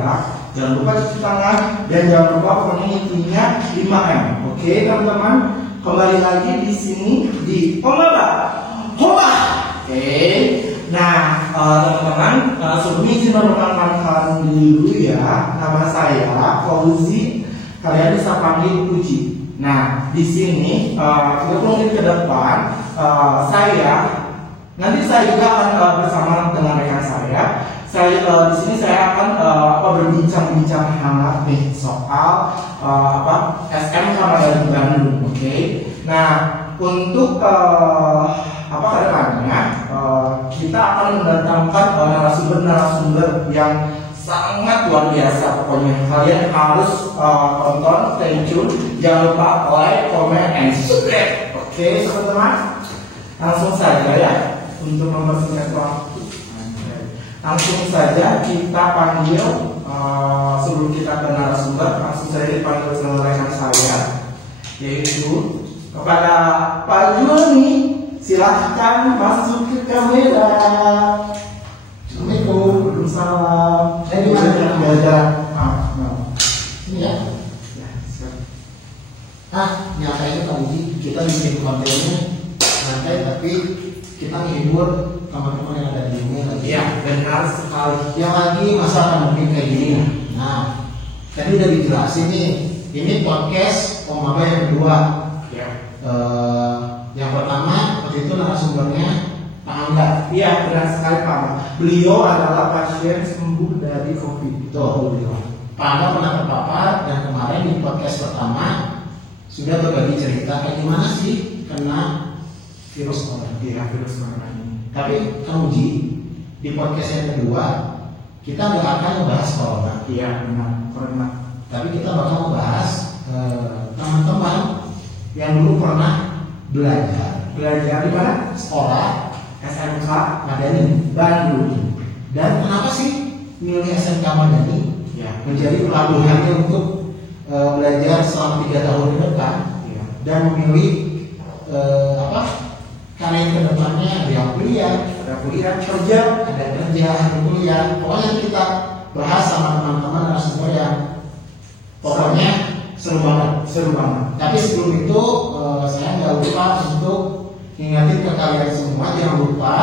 jarak, jangan lupa cuci tangan, dan jangan lupa pokoknya intinya 5M. Oke teman-teman, kembali lagi di sini di Omaba. Oke. Nah teman-teman, sebelumnya izin memperkenalkan dulu ya, nama saya Fauzi, kalian bisa panggil Uji. Nah di sini kita mungkin ke depan nanti saya juga akan bersama dengan rekan saya. Di sini saya akan berbincang-bincang hangat nih soal SMK Madani Bandung. Oke. Nah untuk kedepannya kita akan mendatangkan narasumber yang sangat luar biasa. Pokoknya kalian harus tonton, stay tune, jangan lupa like, comment, and subscribe. Oke teman-teman, langsung saja ya untuk mempersingkat waktu. Langsung saja kita panggil sebelum kita ke narasumber, langsung saja dipanggil sama rekan saya, yaitu kepada Pak Joni. Silahkan masuk ke kamera. Assalamualaikum. Waalaikumsalam. Saya di mana belajar? Ini ya. Nyatanya tadi kita bikin kontennya santai, tapi kita menghibur teman-teman yang ada di rumah lagi. Iya, benar sekali. Yang lagi masalah mungkin kayak gini. Nah, tadi udah dijelasin nih. Ini podcast Omaba yang kedua. Ya. Yang pertama waktu itu narasumbernya Pak Angga. Iya, benar sekali Pak. Beliau adalah pasien sembuh dari COVID. Betul. Pak Angga pernah terpapar dan kemarin di podcast pertama sudah berbagi cerita kayak gimana sih kena virus corona. Iya, virus corona ini. Tapi kamu di podcast yang kedua kita nggak akan membahas corona. Iya, benar. Corona. Tapi kita bakal membahas teman-teman yang dulu pernah belajar di mana? Sekolah SMK Madani Bandung. Dan kenapa sih milih SMK Madani Ya. menjadi pelabuhannya untuk belajar selama 3 tahun ke depan? Ya. Dan memilih karena ke depannya ada yang kuliah, Ada kuliah, kerja. ada kerja, ada kuliah. Pokoknya kita bahas sama teman-teman narasumber yang pokoknya seru banget. Tapi sebelum itu saya nggak lupa untuk ingatin ke kalian semua, jangan lupa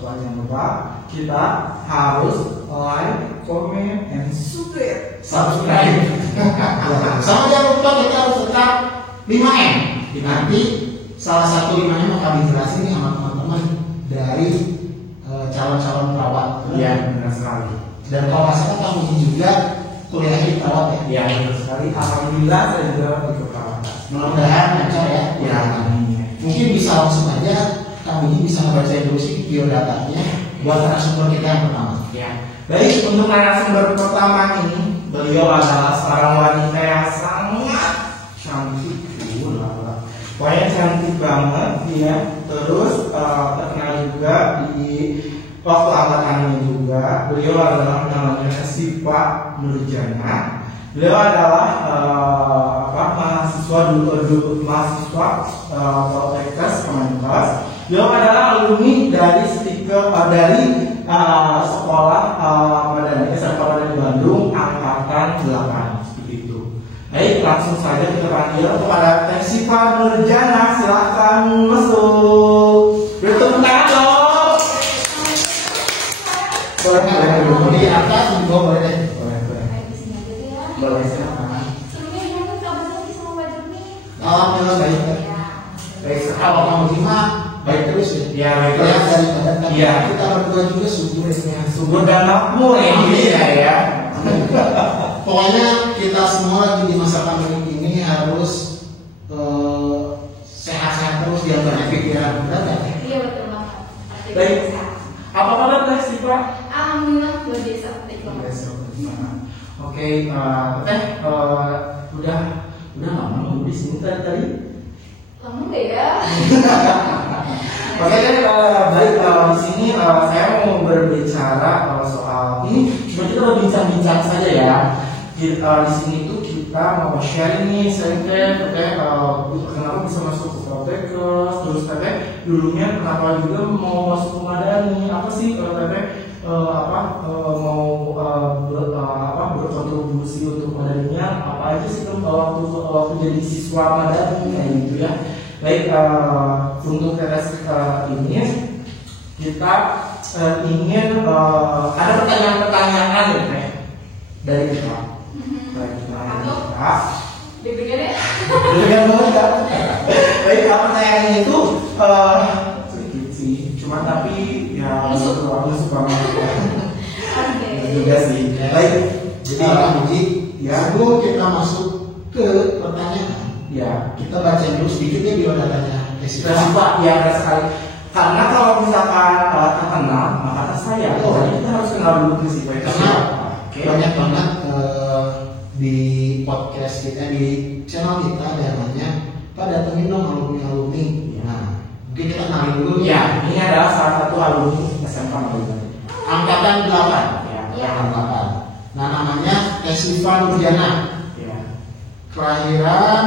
Jangan lupa kita harus like, comment, and subscribe. Sama jangan lupa kita harus tetap 5M. Nanti salah satu 5M akan dijelasin nih sama teman-teman dari calon-calon perawat. Iya, benar sekali. Dan kalau nggak salah kamu juga kuliah di perawat ya? Iya, benar sekali. Alhamdulillah saya juga di keperawatan. Mudah-mudahan lancar ya. Ya, Mungkin bisa langsung aja kamu bisa ngebacain dulu sih biodatanya buat narasumber kita yang pertama. ya. Baik, untuk narasumber pertama ini, beliau adalah seorang wanita yang sangat cantik. Pokoknya cantik banget, ya. Terus terkenal juga di waktu angkatannya juga. Beliau adalah namanya Siva Nurjana. Beliau adalah mahasiswa Poltekkes Kemenkes. Beliau adalah alumni dari sekolah Madani SMK Madani Bandung angkatan 8 seperti itu. Baik, langsung saja kita panggil kepada Teh Siva Nurjana. Silahkan masuk. Bertepuk tangan dong. Boleh di atas juga boleh deh. Boleh. Sebelumnya gimana kabar lagi sama Pak Joni? Alhamdulillah baik. Baik, Kalau kamu terima baik terus ya. Ya, baik Ya, terus. daripada kami Iya. kita berdua juga subur ya. Subur dan makmur ini ya. Pokoknya kita semua lagi di masa pandemi ini harus sehat-sehat terus, jangan banyak pikiran, benar nggak? Iya betul banget. Baik. Apa kabar Teh Siva? Alhamdulillah luar biasa baik banget. Oke, Teh udah lama nunggu di sini tadi. Lama nggak ya? Oke, baik, di sini saya mau berbicara soal ini. Cuma kita berbincang-bincang saja ya. Di sini tuh kita mau sharing nih, Teteh kenapa bisa masuk ke Poltekkes, terus Teteh dulunya kenapa juga mau masuk ke Madani, apa sih Teteh berkontribusi untuk Madaninya apa aja sih waktu jadi siswa Madani kayak gitu ya. Baik, untuk tes ini kita ingin ada pertanyaan-pertanyaan ya dari kita. Deg-degan ya? Deg-degan banget kan? Baik, pertanyaannya itu sedikit sih, cuma tapi ya musuh banget juga sih. Baik, Jadi Pak Muji, ya. sebelum kita masuk ke pertanyaan, Ya, kita baca dulu sedikit ya biodatanya Tesiva. Pak, ya ada sekali. Karena kalau misalkan terkenal, maka saya, jadi kita harus kenal dulu Tesiva itu. Karena Oke. banyak banget di podcast kita, di channel kita ada yang nanya, Pak datengin dong alumni. Nah, mungkin kita kenalin dulu. Ya, ini adalah salah satu alumni SMK Madani. Angkatan 8. Ya. Angkatan 8. Nah, namanya Tesiva Nurjana. Ya. Kelahiran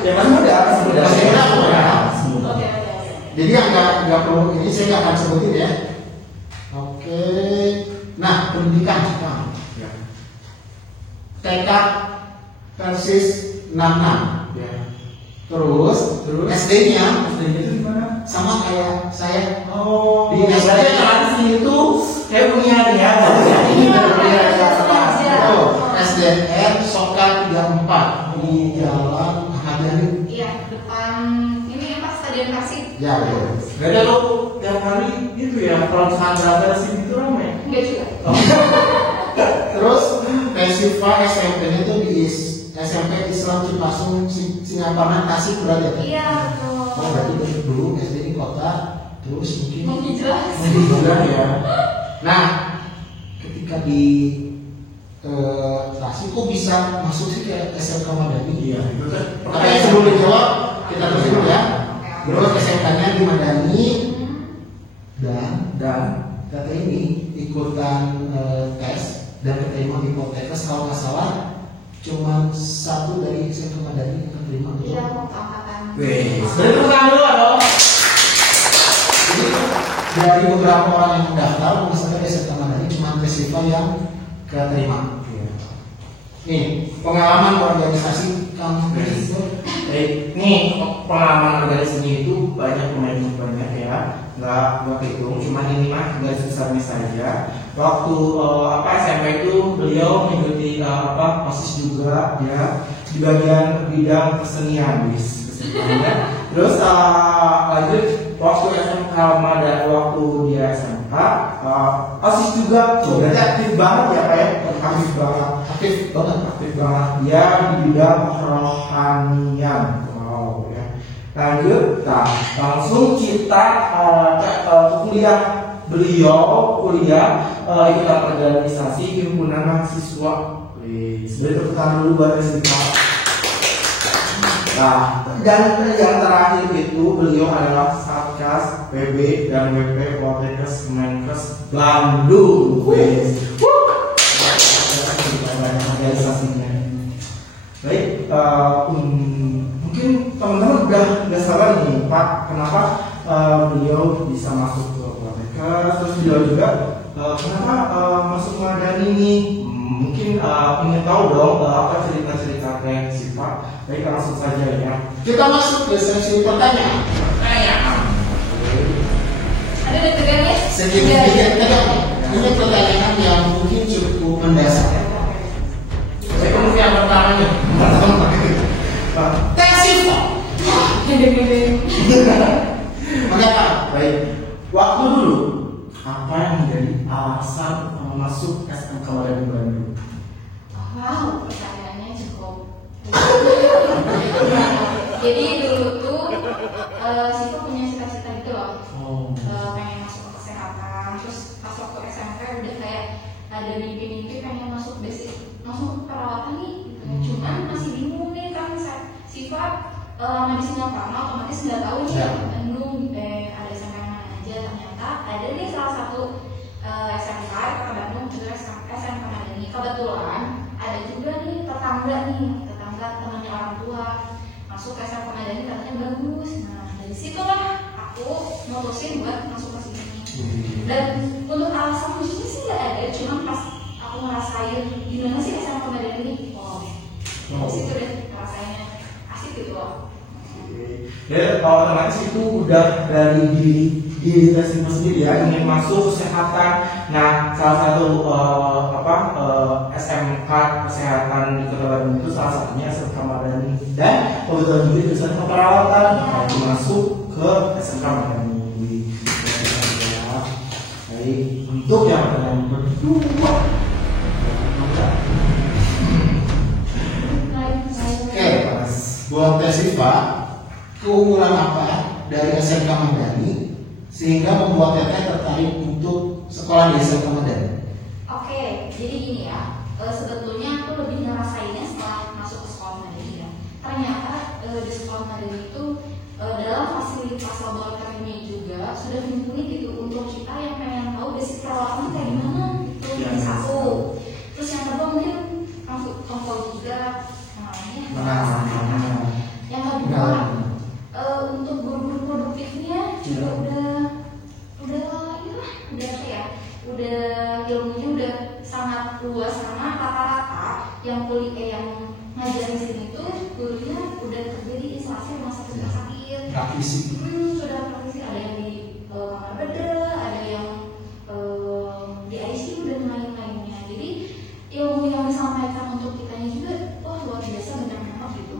Ya masih muda. Masih muda. Oke. Jadi yang nggak perlu ini saya nggak akan sebutin ya. Oke. Nah, pendidikan kita. Ya. TK Persis 66. Ya. Terus SD-nya SD-nya itu di mana? sama kayak saya. Oh, Di SD kan sini itu kayak punya dia. SDN Soka 34 di Jalan Hadani. Iya, depan ini apa Stadion Persib? Ya, betul. Gak ada lo tiap hari itu ya kalau sandra sini itu ramai. Enggak juga. Terus Tesiva SMP-nya itu di SMP Islam Cipasung Singaparna Tasik berarti ya? Iya, betul. Oh, berarti dulu SD di kota, terus mungkin Menghijrah. Juga ya. Nah, ketika di Tasik kok bisa masuk sih ke SMK Madani? Iya, itu kan. Tapi sebelum dijawab, kita terus dulu ya. Terus SMK-nya di Madani dan kata ini ikutan tes dan keterima di Poltekkes kalau nggak salah cuma satu dari SMK Madani yang keterima. Iya, waktu angkatan. Wih, sebenarnya bukan dulu dong. Jadi dari beberapa orang yang mendaftar misalnya SMK Madani cuma Tesiva yang keterima. Nih, pengalaman organisasi kamu itu. Baik, nih pengalaman organisasi itu banyak ya, nggak hitung, cuma ini mah garis besarnya saja. Waktu SMP itu beliau mengikuti OSIS juga ya di bagian bidang kesenian kesempatannya. Terus lanjut waktu SMK waktu dia SMK OSIS juga, berarti aktif banget ya Pak ya, aktif banget dia di bidang kerohanian. Wow ya. Lanjut, langsung kita kuliah. Beliau kuliah ikutan organisasi himpunan mahasiswa. Sebenarnya tepuk tangan dulu buat kita. Nah, dan yang terakhir itu beliau adalah Satgas PB dan WP Poltekkes Kemenkes Bandung. Organisasinya. Baik, mungkin teman-teman udah sabar nih Pak, kenapa beliau bisa masuk ke Poltekkes, terus beliau juga kenapa masuk Madani ini? Mungkin ingin tahu dong apa cerita-cerita si Pak. Baik, langsung saja ya. Kita masuk ke sesi pertanyaan. Ada deg-degannya? Sedikit ini pertanyaan yang mungkin cukup mendasar. Saya mungkin yang pertama nih. Tesiva. Mengapa? Baik, waktu dulu apa yang menjadi alasan masuk SMK Madani Bandung? Wow, pertanyaannya cukup. Jadi dulu tuh Siva punya cita-cita gitu loh. Pengen masuk ke kesehatan. Terus pas waktu SMP udah kayak ada mimpi-mimpi pengen masuk basic, masuk perawatan nih gitu. Cuman masih bingung nih kan Siva di Singaparna otomatis nggak tahu nih Bandung ada SMK yang mana aja. Ternyata ada nih salah satu SMK di Bandung itu SMK Madani. Kebetulan ada juga nih tetangga temannya orang tua masuk ke SMK Madani katanya bagus. Nah dari situlah aku mutusin buat masuk ke sini. Dan untuk alasan khususnya sih nggak ada, cuma pas aku ngerasain gimana sih SMK Madani ini, dari situ deh rasanya asik gitu loh. Ya, kalau otomatis itu udah dari diri kita sendiri ya, ingin masuk kesehatan. Nah, salah satu SMK kesehatan di Kota Bandung itu salah satunya SMK Madani, dan kebetulan juga jurusan keperawatan masuk ke SMK Madani. Baik, untuk yang berdua. Oke, buat Teh Siva, keunggulan apa dari SMK Madani sehingga membuat Teteh tertarik untuk sekolah di SMK Madani? Oke, jadi gini ya, sebetulnya aku lebih ngerasainnya setelah masuk ke sekolah Madani ya. Ternyata di sekolah Madani itu dalam fasilitas laboratoriumnya juga sudah mumpuni gitu untuk kita yang pengen tahu basic perawatan kayak gimana gitu. Yang satu, terus yang kedua mungkin kontrol juga yang kedua untuk guru-guru produktifnya juga udah apa ya, udah ilmunya udah sangat luas karena rata-rata yang yang ngajar di sini tuh gurunya udah kerja di instansi rumah sakit. Praktisi. Sudah praktisi, ada yang di kamar bedah, ada yang di ICU dan lain-lainnya. Jadi ilmu yang disampaikan untuk kitanya juga luar biasa, banyak banget gitu.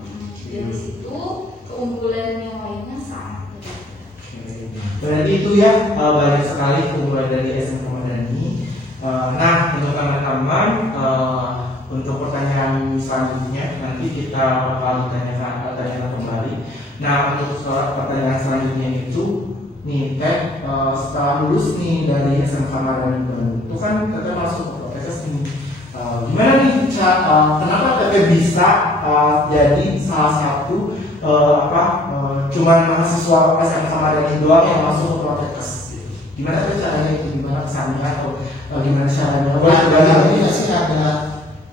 Dari situ keunggulan yang lainnya sangat berbeda. Berarti itu ya, banyak sekali keunggulan dari SMK Madani. Nah, untuk teman-teman, untuk pertanyaan selanjutnya nanti kita bakal tanyakan kembali. Nah, untuk pertanyaan selanjutnya itu nih Teh, setelah lulus nih dari SMK Madani Bandung, itu kan Teteh masuk ke PTS nih. Gimana nih kenapa Teteh bisa jadi salah satu cuman mahasiswa SMK Madani doang yang masuk ke PTS? Gimana tuh caranya itu? Gimana kesannya atau gimana caranya?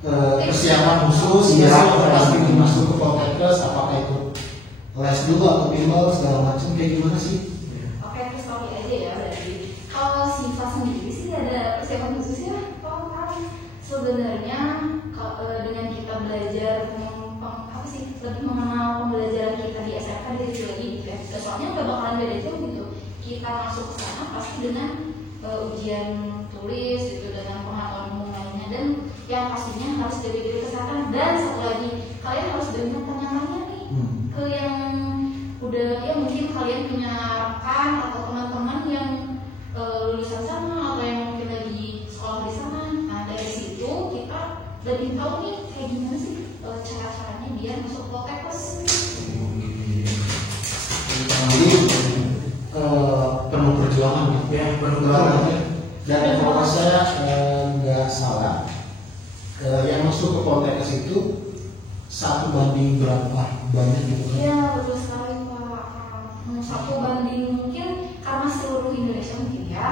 Ada persiapan khusus ya, pas ingin masuk ke Poltekkes, apakah itu les dulu atau bimbel segala macam, kayak gimana sih? Oke, terus story aja ya. Berarti kalau Siva sendiri sih ada persiapan khususnya. Kan sebenarnya dengan kita belajar lebih mengenal pembelajaran kita di SMK dari lagi gitu ya. Soalnya nggak bakalan beda jauh gitu. Kita masuk ke sana pasti dengan ujian tulis gitu, dengan pengetahuan umum lainnya, dan yang pastinya harus jaga diri kesehatan. Dan satu lagi, kalian harus banyak tanya-tanya nih ke yang udah ya, mungkin kalian punya rekan atau teman-teman yang lulusan sana atau yang mungkin lagi sekolah di sana. Nah dari situ kita lebih tahu nih kayak gimana sih cara-caranya dia masuk Poltekkes. Jadi penuh perjuangan ya, penuh perjuangan. Dan kalau saya nggak salah, yang masuk ke Poltekkes itu 1 banding berapa banyak gitu? Iya betul sekali Pak. 1 banding mungkin karena seluruh Indonesia mungkin ya.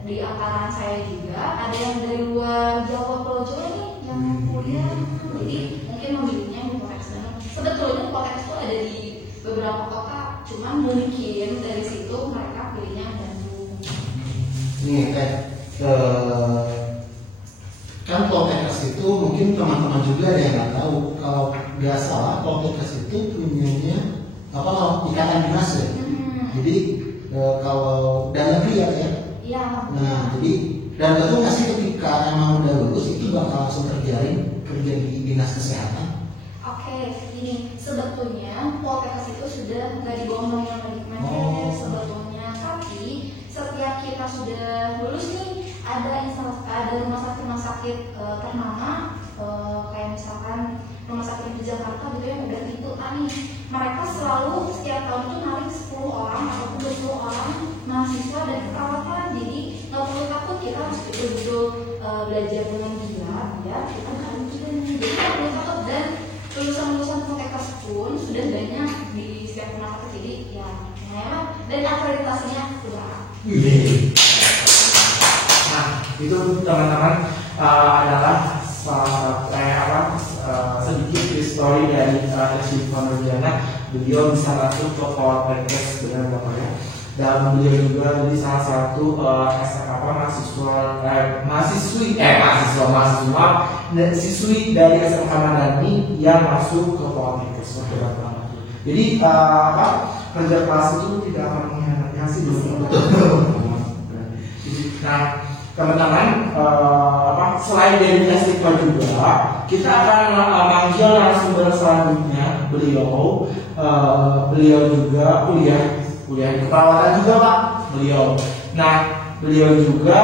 Di antara saya juga ada yang dari luar Jawa, Pulau Jawa nih yang kuliah. Jadi mungkin memilihnya di Poltekkes. Sebetulnya Poltekkes itu ada di beberapa kota, cuman mungkin dari situ mereka pilihnya Bandung. Nih kan Poltekkes itu mungkin teman-teman juga ada yang nggak tahu, kalau nggak salah Poltekkes itu punyanya ikatan dinas ya. Jadi kalau dan negeri ya. Iya. Nah jadi dan betul nggak sih ketika emang udah lulus itu bakal langsung terjalin kerja di dinas kesehatan? Oke, ini sebetulnya Poltekkes itu sudah nggak dibohongin sama Dikmenkes sebetulnya, tapi setiap kita sudah lulus nih ada rumah sakit ternama kayak misalkan rumah sakit di Jakarta gitu yang udah tipe A nih, mereka selalu setiap tahun tuh narik 10 orang ataupun 20 orang mahasiswa dan perawatan. Jadi nggak perlu takut, kita harus betul-betul belajar dengan giat ya, kita harus juga nih, jadi nggak perlu takut. Dan lulusan-lulusan Poltekkes pun sudah banyak di setiap rumah sakit, jadi ya lumayan, dan akreditasinya udah. Nah, itu teman-teman adalah sedikit story dari Syifa Nurjana, beliau bisa masuk ke Power Podcast benar Bapak ya. Dan beliau juga jadi salah satu siswi dari SMK Madani yang masuk ke Power Podcast. Jadi kerja keras itu tidak akan mengkhianati hasil. Nah, teman-teman, selain dari Syifa juga, kita akan memanggil narasumber selanjutnya. Beliau juga kuliah di keperawatan juga Pak. Beliau juga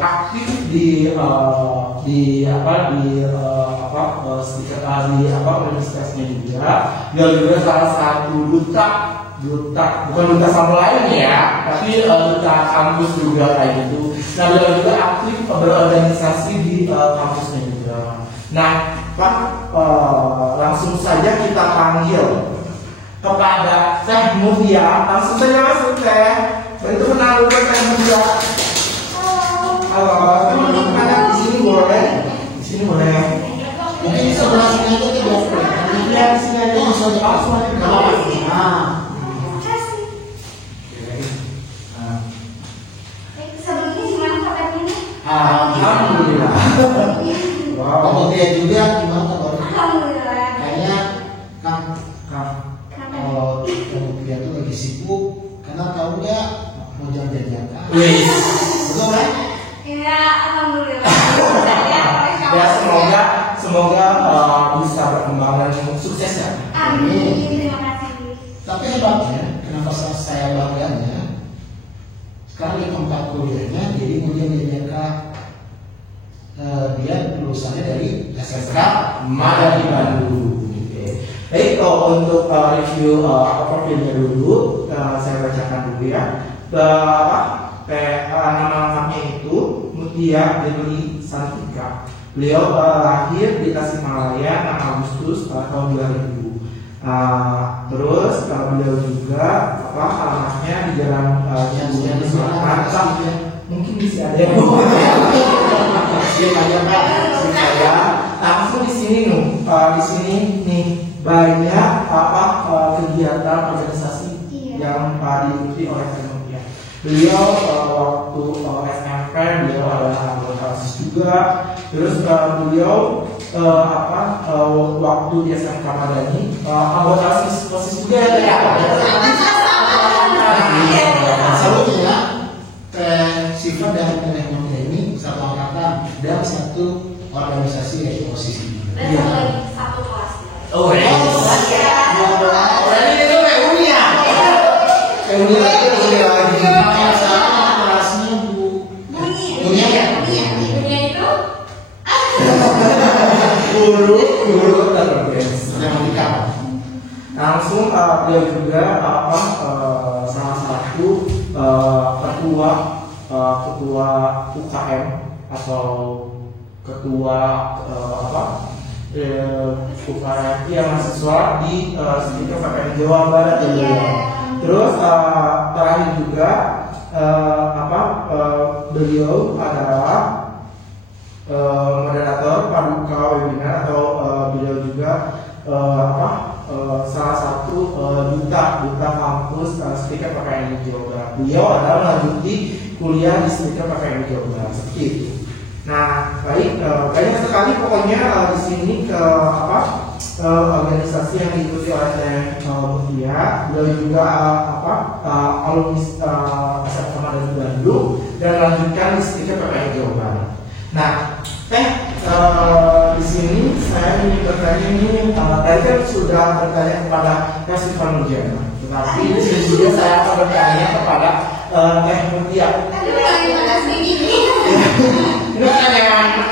aktif di universitasnya juga. Beliau juga salah satu duta bukan duta sama lain ya, tapi duta kampus juga kayak gitu. Nah, beliau juga aktif berorganisasi di kampusnya juga. Nah, Pak, langsung saja kita panggil kepada Teh Mutia. Langsung saja masuk Teh. Itu kenal dulu Teh Mutia. Halo, teman-teman ada di sini boleh? Di sini boleh. Mungkin sebelah sini aja tidak boleh. Iya, di sini aja. Sebelumnya gimana kabarnya? Alhamdulillah. Wow. Dia juga gimana kabarnya? Alhamdulillah. Kayaknya kalau dia tuh lagi sibuk karena tahu nggak mau jalan-jalan. Betul kan? Ya, alhamdulillah. Ya, semoga bisa berkembang dan sukses ya. Amin. Terima kasih. Tapi hebatnya, kenapa saya bangganya? Sekarang di tempat kuliahnya, jadi kemudian dia lulusannya dari SMK Madani Bandung. Baik, untuk review profilnya dulu, saya bacakan dulu ya. Nama lengkapnya itu Mutia Dewi Santika. Beliau lahir di Tasikmalaya 6 Agustus tahun 2000. Terus beliau juga alamatnya di Jalan Cibunya Selatan. Mungkin bisa ada yang saya langsung di sini nih banyak kegiatan organisasi yang diikuti oleh Mutia. Beliau waktu SMP beliau adalah anggota OSIS juga. Terus beliau waktu di SMK Madani anggota OSIS juga ya. Selanjutnya Syifa dan Teh Mutia ini satu angkatan dan satu organisasi yaitu OSIS. Dan lagi satu kelas. Oh ya. Berarti itu reuni ya. Reuni lagi. Kelasnya Dunia itu Guru terbiasa. matematika. Langsung beliau juga salah satu ketua UKM atau ketua UKM yang mahasiswa di Speaker PPN Jawa Barat ya. Terus terakhir juga beliau adalah moderator paduka webinar atau beliau juga salah satu duta kampus Speaker PPN Jawa Barat. Beliau adalah melanjuti kuliah di Speaker PPN Jawa Barat seperti itu. Nah, baik, banyak sekali pokoknya di sini organisasi yang diikuti oleh Teh Mutia. Beliau juga alumni SMK Madani Bandung dan melanjutkan di Speaker PPN Jawa Barat. Nah, Teh di sini saya ingin bertanya ini, tadi kan sudah bertanya kepada Teh Syifa Nurjana, tetapi di sini juga saya akan bertanya kepada Teh Mutia. Ini pertanyaan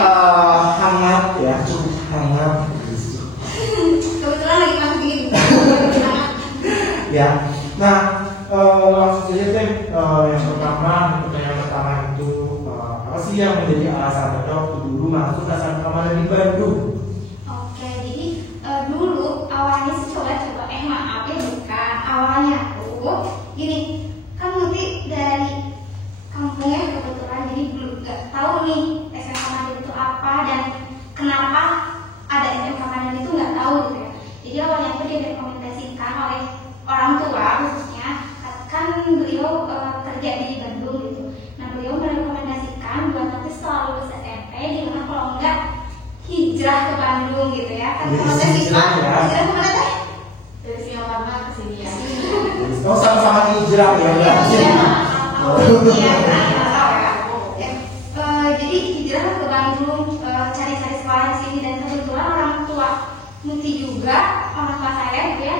hangat ya, cukup hangat. kebetulan lagi panggil. Ya, nah langsung saja Teh, pertanyaan pertama itu apa sih yang menjadi alasan Teh waktu dulu masuk SMK Madani Bandung? Oke, jadi dulu awalnya sih coba maaf ya bukan awalnya tuh gini, kan nanti dari kampungnya kebetulan jadi belum nggak tahu nih SMK Madani itu apa dan kenapa ada SMK Madani itu nggak tahu Proses hijrah ya. hijrah kemana teh? Dari Singaparna ke sini ya. Oh, sama-sama hijrah ya. Iya, iya, tahu ya. Jadi hijrah ke Bandung, cari-cari sekolah di sini, dan kebetulan orang tua Muti juga, orang tua saya gitu ya,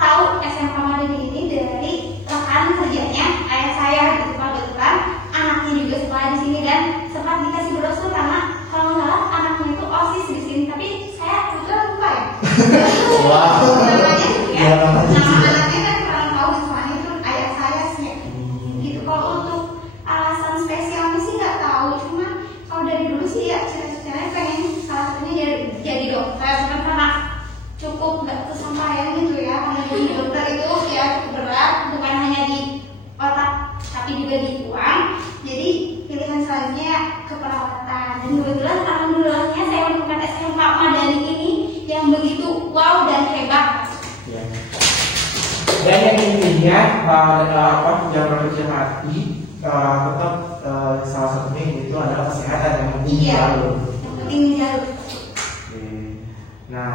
tahu SMK Madani ini dari rekan kerjanya ayah saya gitu. Kebetulan anaknya juga sekolah di sini dan sempat dikasih brosur karena kalau nggak salah anaknya itu OSIS di sini, tapi saya kebetulan lupa ya. Wah. Namanya gitu ya. Ya, Nama namanya. anaknya kan kurang tahu, soalnya itu ayah saya sih. Gitu. Kalau untuk alasan spesialnya sih nggak tahu, cuma kalau dari dulu sih ya cita-citanya pengen salah satunya jadi dokter, kan karena cukup nggak kesampaian gitu ya, karena jadi dokter itu ya cukup berat, bukan hanya di otak tapi juga di uang. Jadi pilihan selanjutnya ya keperawatan, dan kebetulan alhamdulillahnya saya menemukan SMK Madani ini yang begitu wow dan hebat. Ya. Dan yang intinya jangan berkecil hati, tetap salah satunya itu adalah kesehatan yang penting. Iya. Selalu. Yang penting jalur. Oke. Nah,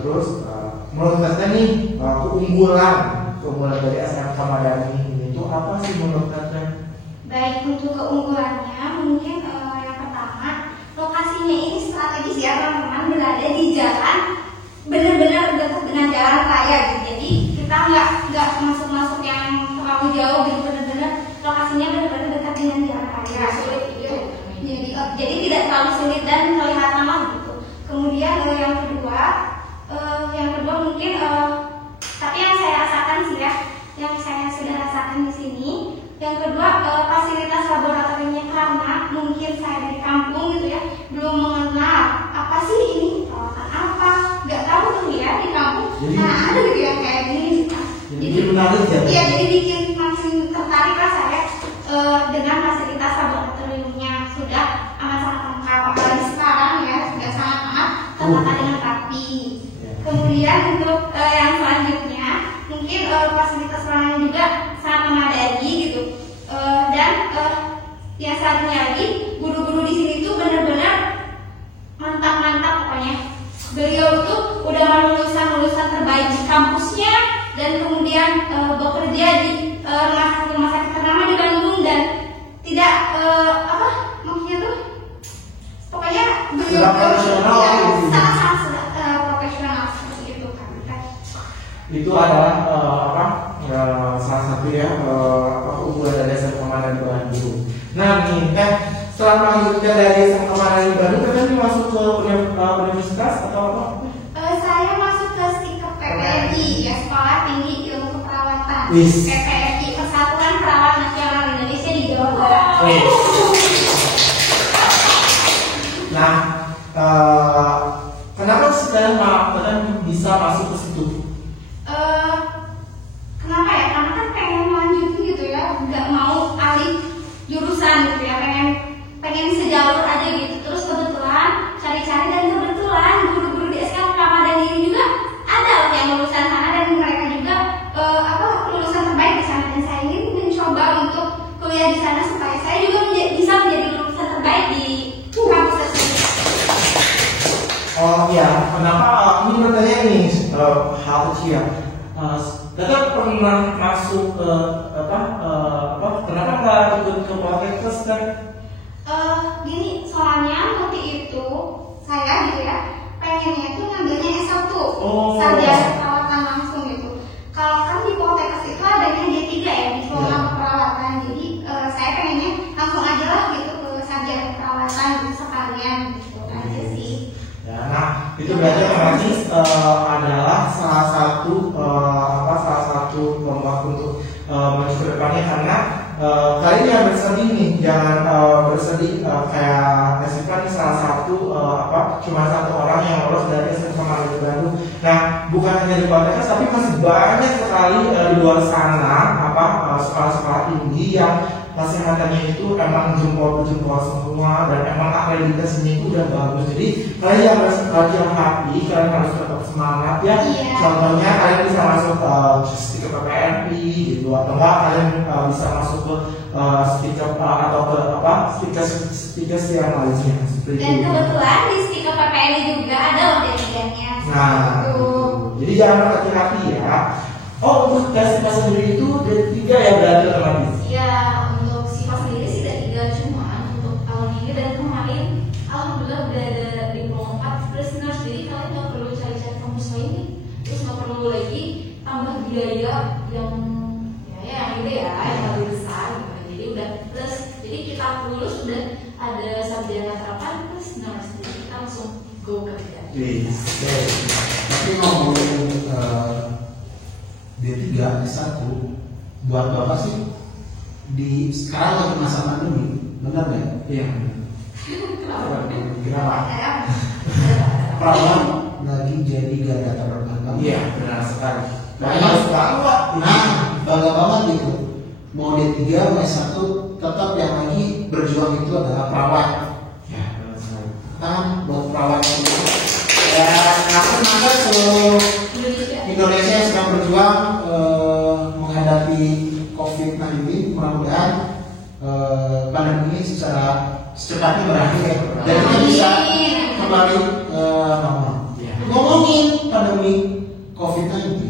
terus menurut Teteh nih keunggulan dari SMK Madani ini itu apa sih menurut Teteh? Baik, untuk keunggulannya mungkin yang pertama, lokasinya ini strategis ya teman-teman, berada di jalan benar-benar dekat dengan jalan raya gitu. Jadi kita nggak masuk yang terlalu jauh gitu, benar-benar lokasinya benar-benar dekat dengan jalan raya. Sulit gitu. Jadi tidak terlalu sulit dan terlihat lama gitu. Kemudian yang kedua mungkin tapi yang saya rasakan sih ya, yang saya sudah rasakan di sini. Yang kedua, fasilitas laboratoriumnya, karena mungkin saya dari kampung gitu ya, belum mengenal apa sih ini perawatan apa, nggak tahu tuh ya di kampung. Jadi, ada gitu yang kayak gini. Jadi menarik ya. Iya, jadi bikin makin tertarik lah saya dengan fasilitas laboratoriumnya, sudah amat sangat lengkap. Apalagi sekarang ya sudah sangat amat tertata dengan rapi. Kemudian untuk yang selanjutnya mungkin fasilitas ruangan juga sangat memadai gitu. Dan yang satunya lagi, guru-guru di sini tuh benar-benar mantap pokoknya. Beliau tuh udah lulusan terbaik di kampusnya, dan kemudian bekerja di rumah sakit ternama di Bandung, dan tidak maksudnya tuh pokoknya beliau sangat profesional seperti itu kan. Itu adalah salah satu ya keunggulan dari SMK Madani Bandung. Nah nih setelah melanjutkan dari SMK Madani Bandung, kan masuk ke universitas atau apa? Saya masuk ke STIKEP PPRI ya, Sekolah Tinggi Ilmu Keperawatan. Wis. PPRI, Persatuan Perawat Nasional Indonesia di Jawa Barat. Nah, kenapa kalian bisa masuk ke situ? Kenapa ya? Karena kan pengen lanjutin gitu ya, nggak mau alih jurusan gitu ya, pengen sejalur aja gitu. Terus kebetulan cari-cari, dan kebetulan guru-guru di SMK Madani ini juga ada loh yang lulusan sana, dan mereka juga lulusan terbaik di sana, dan saya ingin mencoba untuk kuliah di sana supaya saya juga bisa menjadi lulusan terbaik di kampus tersebut. Oh iya, kenapa ini bertanya nih hal kecil. Tetap pernah masuk ke kenapa nggak ikut ke Poltekkes kan? Gini, soalnya waktu itu saya gitu ya, pengennya itu ngambilnya S1, sarjana perawatan langsung gitu. Kalau kan di Poltekkes itu adanya D3 ya, diploma keperawatan. Jadi saya pengennya langsung aja lah gitu ke sarjana perawatan gitu sekalian gitu aja sih. Ya, nah itu berarti nanti adalah salah satu kelompok untuk maju ke depannya, karena kalian yang bersedih nih, jangan bersedih kayak SMK ini salah satu cuma satu orang yang lolos dari SMK Madani Bandung. Nah, bukan hanya di Poltekkes, tapi masih banyak sekali di luar sana sekolah-sekolah tinggi yang kesehatannya itu emang jempol semua, dan emang akreditasinya itu udah bagus. Jadi kalian harus berhati hati, kalian harus tetap semangat ya. Iya. Contohnya kalian bisa masuk ke PPRI gitu, atau enggak kalian bisa masuk ke STIKEP atau ke STIKES yang lainnya seperti Dan itu. kebetulan di STIKEP PPRI ini juga ada loh D3-nya. Nah, jadi jangan hati-hati ya. Oh, untuk tes sifat sendiri itu D3 ya berarti otomatis. Iya, untuk sifat sendiri sih D3, cuma untuk tahun ini dan kemarin alhamdulillah udah ada diploma 4 plus nurse, jadi kalian nggak perlu cari-cari kampus lain nih, terus nggak perlu lagi tambah biaya yang gitu ya, yang lebih besar gitu. Jadi udah plus, jadi kita lulus udah ada sarjana terapan plus nurse, jadi kita langsung go kerja. Tapi ngomongin D3 S1 buat bapak sih di sekarang lagi masa pandemi, benar nggak? Iya. Kenapa? Perawat lagi jadi garda terdepan. Iya, benar sekali. Nah, bangga banget gitu. Mau D3, mau S1, tetap yang lagi berjuang itu adalah perawat. Ya, benar sekali. Kan buat perawat semua. Dan aku semangat seluruh Indonesia yang sedang berjuang menghadapi COVID-19. Mudah-mudahan pandemi ini secara secepatnya berakhir ya. Dan kita bisa kembali normal. Ngomongin pandemi COVID-19,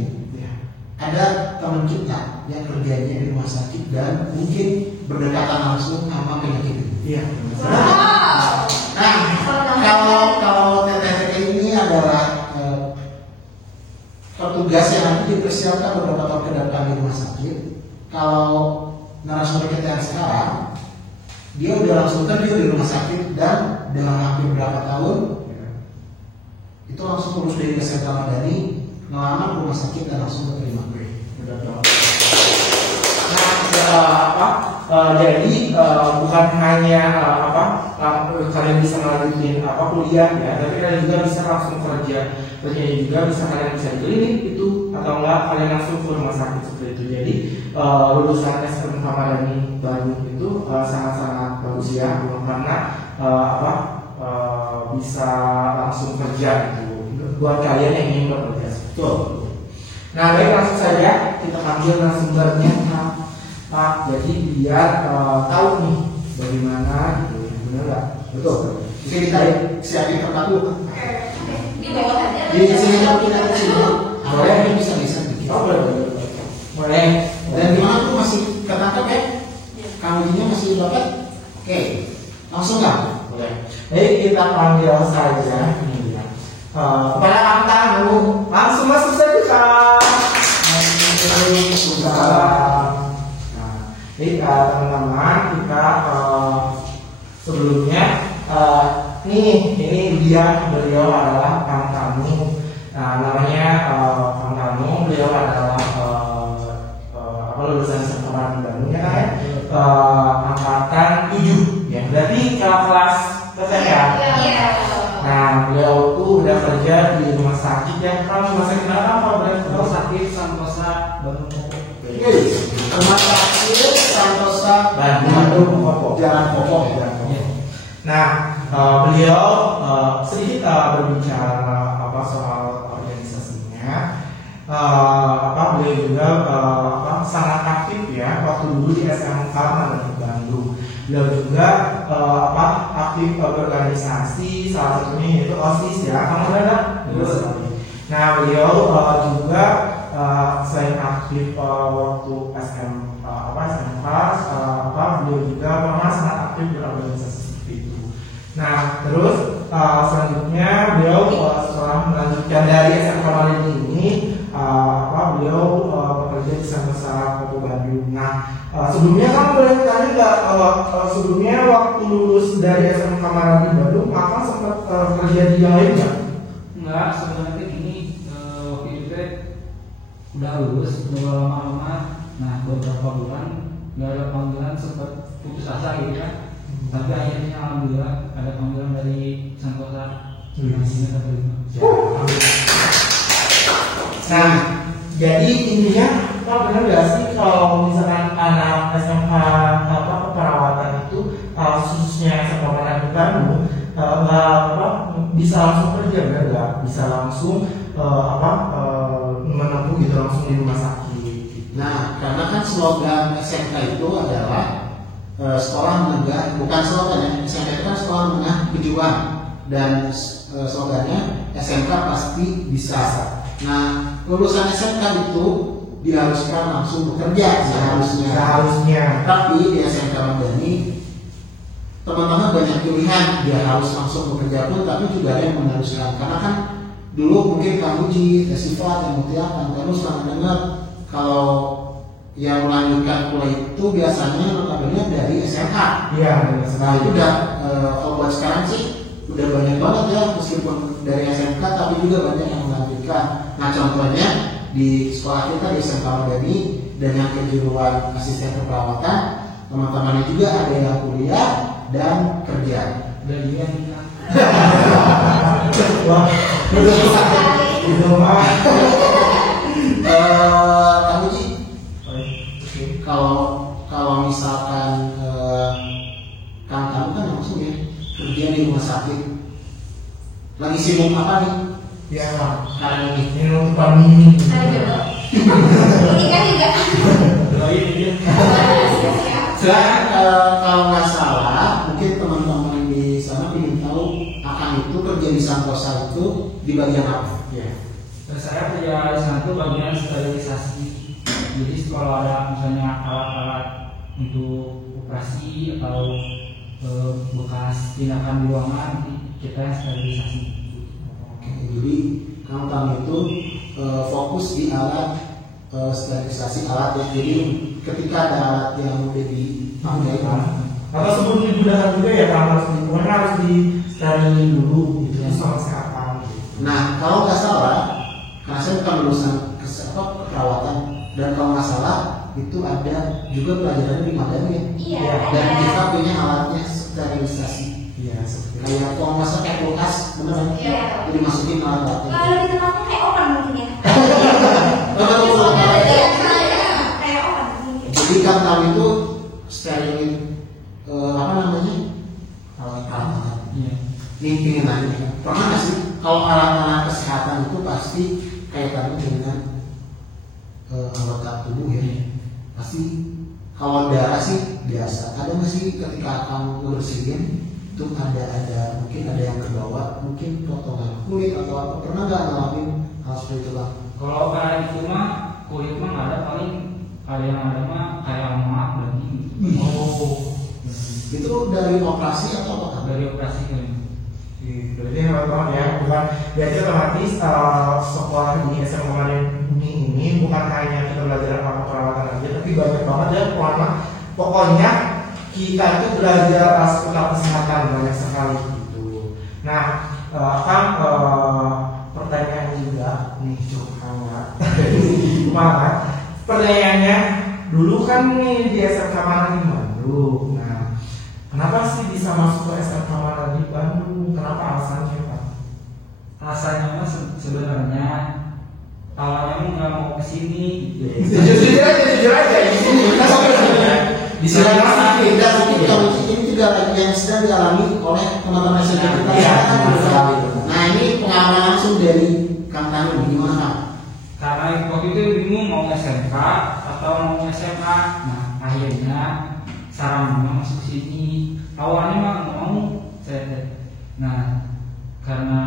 ada teman kita yang kerjanya di rumah sakit dan mungkin berdekatan langsung sama penyakit ini. Iya. Nah, kalau TTT ini adalah petugas yang nanti dipersiapkan beberapa tahun ke depan di rumah sakit. Kalau narasumber kita yang sekarang, dia udah langsung terjun di rumah sakit dan dalam hampir berapa tahun itu langsung lulus dari SMK Madani, ngelamar rumah sakit dan langsung diterima. Jadi bukan hanya kalian bisa melanjutin kuliah ya, tapi kalian juga bisa langsung kerja. Kerjanya juga bisa kalian bisa di klinik itu atau enggak kalian langsung ke rumah sakit seperti itu. Jadi lulusan SMK Madani Bandung itu sangat-sangat bagus ya, karena bisa langsung kerja gitu buat kalian yang ingin bekerja. Betul. Nah, baik, langsung saja kita panggil narasumbernya Pak. Jadi biar tahu nih bagaimana gitu, benar nggak? Betul. Jadi kita siapin tempat dulu. Di bawah aja. Di sini kita di sini. Boleh bisa dikit. Oh, boleh. Dan gimana tuh masih ketangkap ya? Kanginya masih dapat? Oke, langsung nggak? Boleh. Jadi kita panggil saja ini ya. Kepada Kang Tanu, langsung masuk saja Kang. Jadi teman-teman kita sebelumnya ini beliau adalah Kang Tanu. Namanya Kang Tanu, beliau adalah lulusan SMK Bandung ya kan ya, angkatan 7 ya, berarti kelas ya. Nah, beliau tuh udah kerja di rumah sakit ya. Kamu rumah sakit apa? Rumah sakit Santosa Bandung. Rumah sakit Santosa Bandung Jalan Pokok ya. Nah, beliau sedikit berbicara soal organisasinya. Beliau juga sangat aktif ya waktu dulu di SMK Madani Bandung. Beliau juga aktif berorganisasi, salah satunya yaitu OSIS ya. Kamu ada? Nah, beliau juga selain aktif waktu SMK, beliau juga pernah sangat aktif berorganisasi seperti itu. Nah, terus selanjutnya beliau setelah melanjutkan dari SMK Madani ini, beliau bekerja di Santosa Pokok Bandung. Nah, sebelumnya kan boleh tanya nggak, sebelumnya waktu lulus dari SMK Madani Bandung, kakak sempat kerja di yang lain nggak? Enggak, sebenarnya gini, waktu itu udah lulus, udah lama-lama. Nah, beberapa bulan nggak ada panggilan, sempat putus asa gitu kan. Tapi akhirnya alhamdulillah ada panggilan dari Santosa. Nah, jadi intinya Pak, benar nggak sih kalau misalkan anak SMK keperawatan itu khususnya SMK Madani Bandung bisa langsung kerja, benar nggak? Bisa langsung menempuh gitu langsung di rumah sakit. Nah, karena kan slogan SMK itu adalah sekolah menengah, bukan slogan ya, SMK itu kan sekolah menengah berjuang, dan slogannya SMK pasti bisa. Nah, lulusan SMK itu diharuskan langsung bekerja seharusnya. Tapi di SMK Madani teman-teman banyak pilihan, dia harus langsung bekerja pun, tapi juga ada yang mengharuskan. Karena kan dulu mungkin kamu di Sifat yang Mutiara, kamu selalu dengar kalau yang melanjutkan kuliah itu biasanya notabene dari SMK. Iya. Nah itu udah kalau buat sekarang sih udah banyak banget ya, meskipun dari SMK tapi juga banyak yang melanjutkan. Nah contohnya di sekolah kita di SMK Madani dan yang kejuruan asisten keperawatan, teman-temannya juga ada yang kuliah dan kerja. Dan dia nikah. Wah, itu mah. Kamu Ji, kalau misalkan kamu kan langsung ya kerja di rumah sakit, lagi sibuk apa nih? Ya, Sekarang ini. minum vitamin. Ada jodoh. Nikah juga. Doain dia. Sekarang kalau nggak salah, mungkin teman-teman di sana ingin tahu akan itu kerja di Santosa itu di bagian apa? Ya. Dan saya kerja di sana tuh bagian sterilisasi. Jadi kalau ada misalnya alat-alat untuk operasi atau bekas tindakan di ruangan, nanti kita yang sterilisasi. Oke, jadi kamu itu fokus di alat sterilisasi alat ya. Jadi ketika ada alat yang udah dipakai Atau sebelum digunakan juga ya harus disterilin dulu gitu ya, soal kesehatan. Nah, kalau nggak salah, karena saya bukan lulusan keperawatan, dan kalau nggak salah itu ada juga pelajarannya di Madani ya. Iya. Dan Ada. kita punya alatnya sterilisasi. Iya, seperti itu. Kayak kalau masa kayak kulkas, beneran? Iya. Jadi masukin alat-alatnya. Kalau di tempatnya kayak open mungkin ya. Betul. Kayak open mungkin. Jadi kan kami itu sterilin apa namanya alat-alat. Iya. Ini pengen nanya, pernah nggak sih kalau alat-alat kesehatan itu pasti kaitannya dengan anggota tubuh ya? Pasti kalau darah sih biasa. Ada nggak sih ketika kamu ngebersihin itu ada mungkin ada yang kebawa, mungkin potongan kulit atau apa? Pernah nggak ngalamin hal seperti itu Bang? Kalau kayak itu mah kulit mah nggak ada, paling yang ada mah kayak lemak daging. Oh, itu dari operasi atau apa? Dari operasi kan. Berarti hebat banget ya, bukan berarti otomatis sekolah di SMA Madani ini bukan hanya kita belajar apa perawatan aja, tapi banyak banget ya pokoknya kita itu belajar seputar kesehatan banyak sekali gitu. Nah, pertanyaan juga nih hangat. Malah pertanyaannya dulu kan nih di SMK Madani Bandung. Nah, kenapa sih bisa masuk ke SMK Madani Bandung? Kenapa alasannya Pak? Rasanya mah sebenarnya awalnya mah nggak mau kesini. Jujur aja di sini. Di sini masih dan mungkin kalau ini juga yang sedang dialami oleh teman-teman SMK kita. Iya, Nah ini pengalaman langsung dari Kang Tanu gimana Kang? Karena waktu itu bingung mau SMK atau mau SMA. Nah akhirnya sarannya masuk sini. Awalnya mah nggak mau saya. Nah karena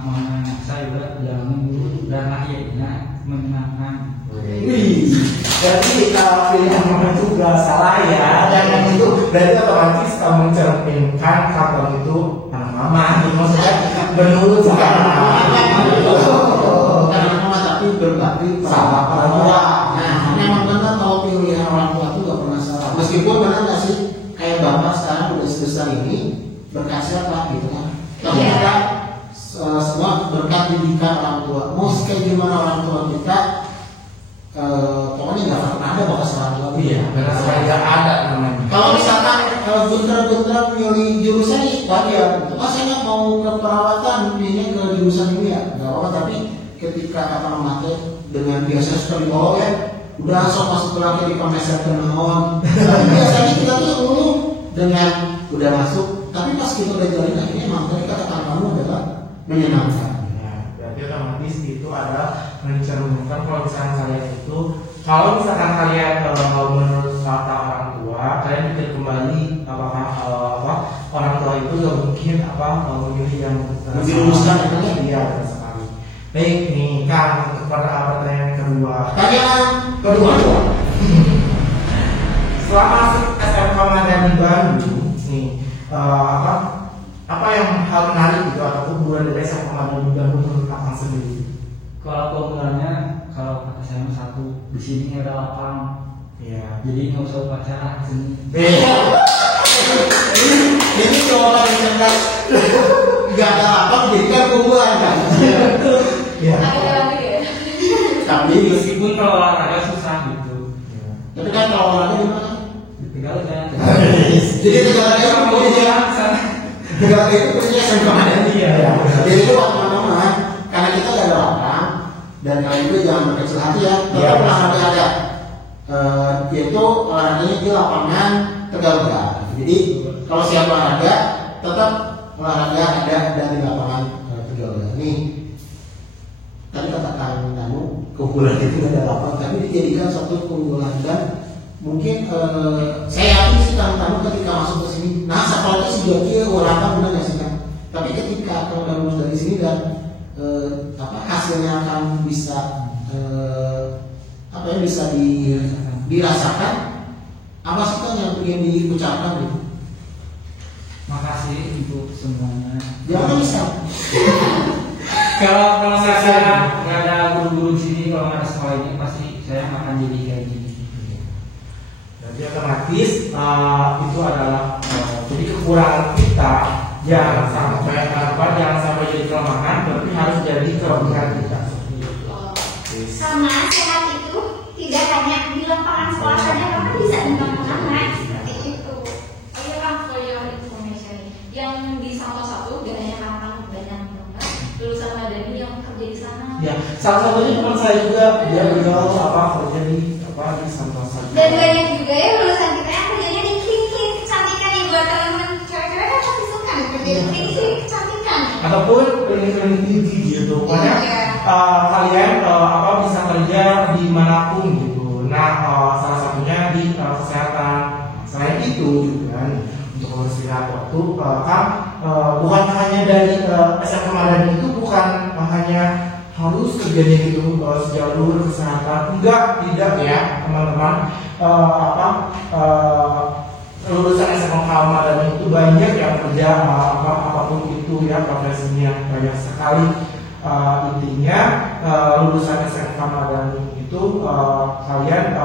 mana saya udah jalanin dulu dan akhirnya menyenangkan. Wih, berarti pilihan mama itu gak salah ya. Dan yang itu berarti otomatis mencerminkan kalau itu anak mama. Gitu. Maksudnya menurut saya. Karena mama tapi berbakti Sama orang tua. Nah memang benar kalau pilihan orang tua itu gak pernah salah. Meskipun benar nggak sih kayak bapak sekarang udah sebesar ini berkat siapa gitu kan? Tapi Iya. kita semua berkat didikan orang tua. Mau kayak gimana orang tua kita, pokoknya nggak pernah ada bakas orang tua. Iya, karena saya gak ada namanya. Kalau misalkan bunter-bunter milih jurusan ini wajar. Saya nggak mau ke perawatan, pilihnya ke jurusan ini ya, nggak apa-apa. Tapi ketika apa namanya dengan biasa sekali bawa ya, udah sok masuk lagi di pemesan kenaon. Tapi biasanya kita tuh dulu dengan udah masuk, tapi pas kita udah jalin akhirnya emang tadi kata kamu adalah menyenangkan. Ya, berarti otomatis itu ada mencerminkan kalau misalkan kalian itu, kalau misalkan kalian menurut kata orang tua, kalian pikir kembali apakah orang tua itu nggak mungkin memilih yang dirumuskan itu ya. Iya, benar sekali. Baik nih Kang, pertanyaan kedua. Pertanyaan kedua. Selama masuk SMK Madani Bandung nih, apa yang hal menarik gitu atau keunggulan dari SMK Madani Bandung menurut Kakang sendiri? Kalau keunggulannya, kalau kata saya satu, di sini ada lapang. Iya. Jadi nggak usah upacara di sini. Ini jawaban yang cerdas. Gak ada apa dijadikan keunggulan kan? Iya. Ada lagi ya. Tapi Meskipun kalau olahraga susah gitu. tapi kan kalau olahraga di mana? Di Tegalga. Jadi Tegalga itu punya Tegalga itu punya SMK Madani. Iya. Jadi itu teman-teman, karena kita gak ada orang dan kalian juga jangan berkecil hati ya. Iya. Tetap olahraga ada. Yaitu olahraganya di lapangan Tegalga. Jadi kalau siap olahraga tetap olahraga ada dan di lapangan Tegalga. Nih tadi katakan Danu keunggulan itu ada lapangan, tapi dijadikan suatu keunggulan dan mungkin saya yakin sih Kang ketika masuk ke sini, nah sekolah itu sudah kia orang benar nggak sih Kang? Tapi ketika kalau udah lulus dari sini dan hasilnya akan bisa bisa dirasakan, apa sih Kang yang ingin diucapkan gitu? Makasih untuk semuanya. Jangan bisa. Kalau nggak ada guru-guru di sini, kalau nggak ada sekolah ini pasti saya nggak akan jadi kayak gini. Jadi otomatis itu adalah jadi kekurangan kita jangan sampai jadi kelemahan, tapi harus jadi kelebihan kita. Sama sehat itu tidak hanya di lapangan sekolah saja, tapi bisa di mana-mana seperti itu. Oh iya Kang, for your information, yang di Santo 1 gak hanya Kakang banyak banget lulusan Madani yang kerja di sana. Ya, salah satunya teman saya juga beliau kerja di Santosa. Dan banyak juga ya lulusan kita yang kerjanya di klinik kecantikan yang buat teman-teman cewek-cewek kan pasti suka kerja di klinik kecantikan. Ataupun klinik tinggi gitu, pokoknya kalian bisa kerja dimanapun gitu. Nah, salah satunya di kesehatan. Selain itu juga untuk membersihkan waktu bukan hanya dari SMK Madani itu bukan hanya harus kerjanya gitu sejalur kesehatan, tidak ya teman-teman. Lulusan SMK Madani itu banyak yang kerja apapun itu ya profesinya banyak sekali. Intinya lulusan SMK Madani itu kalian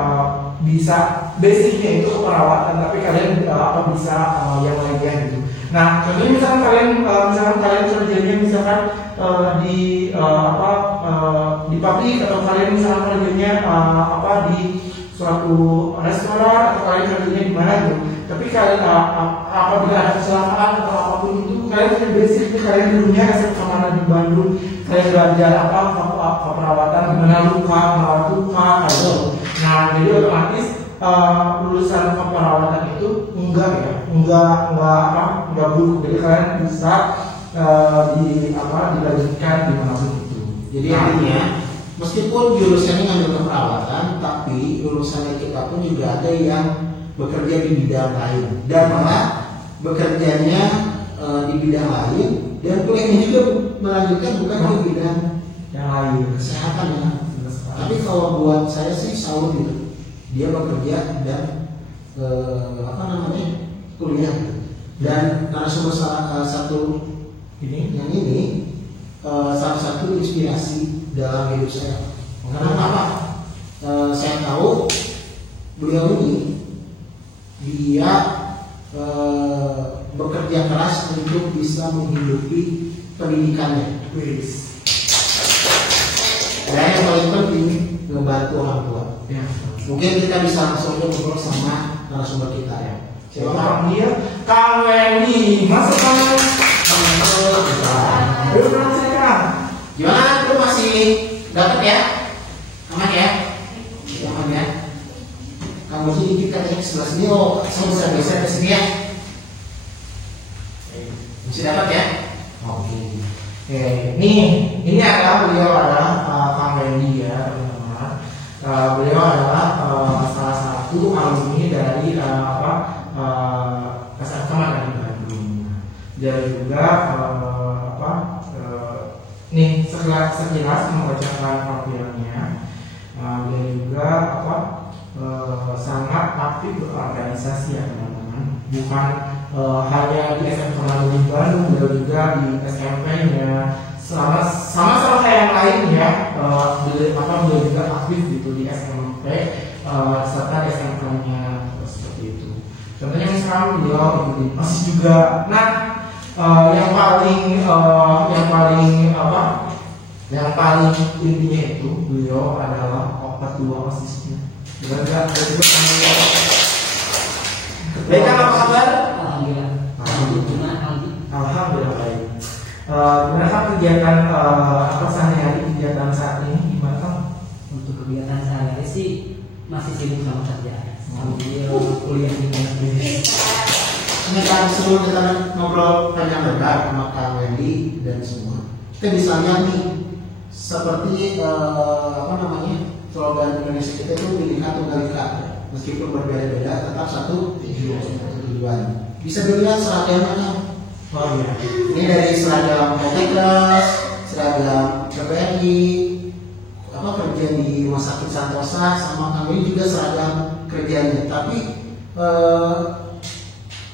bisa basicnya itu perawatan, tapi kalian bisa yang lainnya gitu. Nah, contohnya misalkan kalian kerjanya misalkan di pabrik, atau kalian misalkan kerjanya di suatu restoran, atau kalian kerjanya di mana gitu. Tapi kalian apabila ada kecelakaan atau apapun itu, kalian punya basic itu, kalian dulunya SMK Madani di Bandung, kalian belajar perawatan, gimana merawat luka gitu. Nah, jadi otomatis lulusan keperawatan itu enggak buruk, jadi kalian bisa dilanjutkan di manapun itu. Jadi artinya meskipun jurusannya ngambil keperawatan, tapi lulusannya kita pun juga ada yang bekerja di bidang lain dan malah bekerjanya di bidang lain dan kuliahnya juga melanjutkan bukan di bidang yang lain kesehatan ya. Tapi kalau buat saya sih salut gitu, dia bekerja dan kuliah gitu. Dan narasumber satu yang ini salah satu inspirasi dalam hidup saya. Karena apa? Saya tahu beliau ini dia bekerja keras untuk bisa menghidupi pendidikannya. Dan yang paling penting membantu orang tua. Ya. Mungkin kita bisa langsung ngobrol sama narasumber kita ya. Siapa dia? Kang Wendy, masuk Kang. Terima kasih Kang. Gimana? Lu masih dapat ya? Aman ya? Aman ya? Kamu sih dikit katanya ke sebelah sini. Oh, saya bisa geser ke sini ya. Masih dapat ya? Oke. Ini adalah beliau adalah Kang Wendy ya teman-teman. Beliau adalah salah satu alumni dari SMK Madani Bandung. dan juga nih sekilas membacakan profilnya, dan juga sangat aktif berorganisasi ya teman-teman, bukan hanya di SMK di Bandung, dan juga di SMP-nya sama kayak yang lain ya, beliau juga aktif gitu di SMP serta di SMK-nya seperti itu. Contohnya misalkan beliau masih juga, yang paling intinya itu beliau adalah ketua OSIS-nya. Baik, apa kabar? Alhamdulillah. Alhamdulillah baik. Gimana kegiatan sehari-hari, kegiatan saat ini gimana? Untuk kegiatan sehari-hari sih masih sibuk sama kerja, sambil kuliah di kampus. Ini kan sebelum kita ngobrol panjang lebar sama Kang Wendy dan semua, kita bisa lihat nih seperti slogan Indonesia kita itu Bhinneka Tunggal Ika, meskipun berbeda-beda tetap satu tujuan. Bisa dilihat seragamnya. Oh iya. Ini dari seragam Poltekkes, seragam PPRI, kerja di Rumah Sakit Santosa, sama Kang Wendy juga seragam kerjanya. Tapi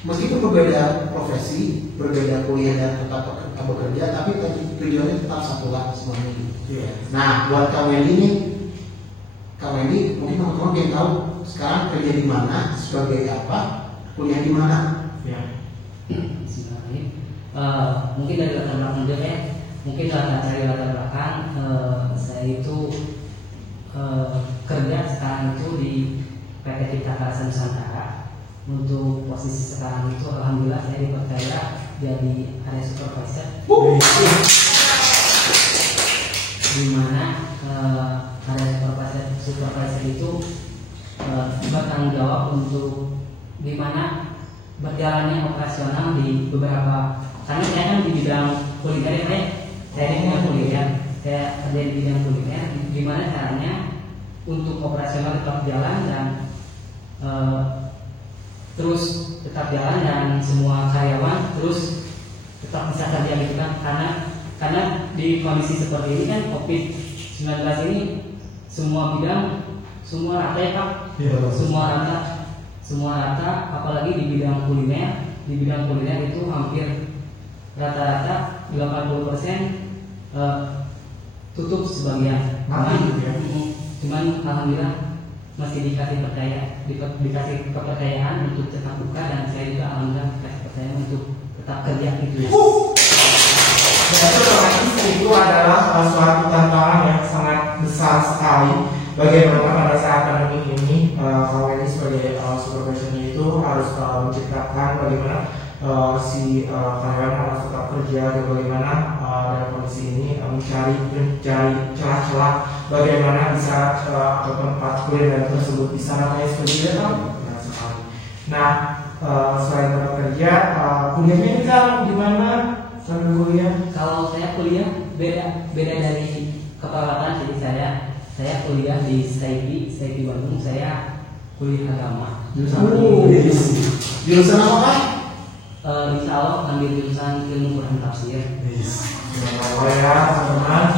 meskipun berbeda profesi, berbeda kuliah dan tempat bekerja, tapi tujuannya tetap satu lah semuanya. Nah, buat Kang Wendy nih, Kang Wendy mungkin teman-teman yang tahu sekarang kerja di mana, sebagai apa, kuliah di mana? Ya. Mungkin dari latar belakang dulu ya, mungkin dari latar belakang saya itu kerja sekarang itu di PT Cipta Karsa Nusantara. Untuk posisi sekarang itu alhamdulillah saya dipercaya jadi area supervisor, di mana area supervisor itu bertanggung jawab untuk di mana berjalannya operasional di beberapa, karena saya kan di bidang kuliner ya, saya di bidang kuliner, saya kerja di bidang kuliner, gimana caranya untuk operasional tetap jalan dan terus tetap jalan dan semua karyawan terus tetap bisa kerja gitu kan, karena di kondisi seperti ini kan COVID-19 ini semua bidang semua rata ya Pak, semua rata, apalagi di bidang kuliner. Di bidang kuliner itu hampir rata-rata 80% tutup sebagian. Cuman alhamdulillah masih dikasih kepercayaan untuk tetap buka, dan saya juga alhamdulillah dikasih kepercayaan untuk tetap kerja gitu. Itu adalah suatu tantangan yang sangat besar sekali. Bagaimana pada saat pandemi ini, Kang Wendy sebagai supervisornya itu harus menciptakan bagaimana si karyawan harus tetap kerja, dan bagaimana dalam kondisi ini mencari celah-celah bagaimana bisa atau tempat kuliah tersebut bisa ramai seperti itu kan. Nah, selain tempat kerja, kuliahnya ini kan di mana sambil kuliah? Kalau saya kuliah beda dari kepala, jadi saya kuliah di STIP Bandung. Saya kuliah agama. Jurusan apa Pak? Insya Allah ambil jurusan ilmu Quran tafsir. Ya, teman-teman.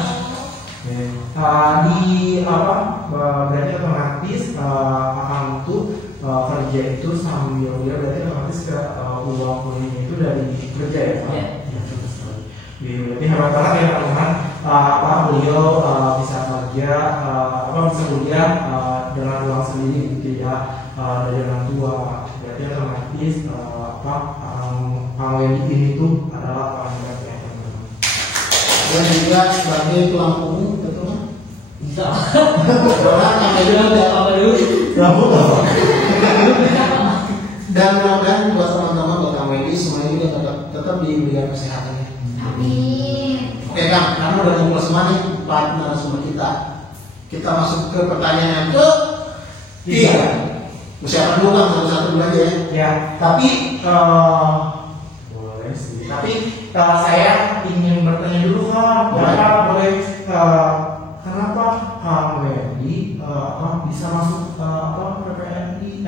Berarti otomatis akan itu kerja itu sambil berarti otomatis ke uang kuliahnya itu dari kerja ya Pak? Ya. Berarti hebat banget ya teman-teman. Beliau bisa kerja, bisa kuliah dengan uang sendiri gitu ya, dari orang tua. Berarti otomatis Kang Wendy ini tuh adalah orang yang ya teman-teman. Dan juga sebagai tulang punggung, betul kan? Bisa. Orang yang ada apa dulu? Dan mudah-mudahan buat teman-teman, buat Kang Wendy semuanya juga tetap diberikan kesehatannya. Amin. Oke Kang, karena udah ngumpul semua nih 4 narasumber kita. Kita masuk ke pertanyaan yang ketiga. Siapa dulu Kang, satu-satu dulu aja ya. Ya, tapi boleh sih. Tapi saya ingin bertanya dulu Kang, kenapa Kang Wendy bisa masuk PPNI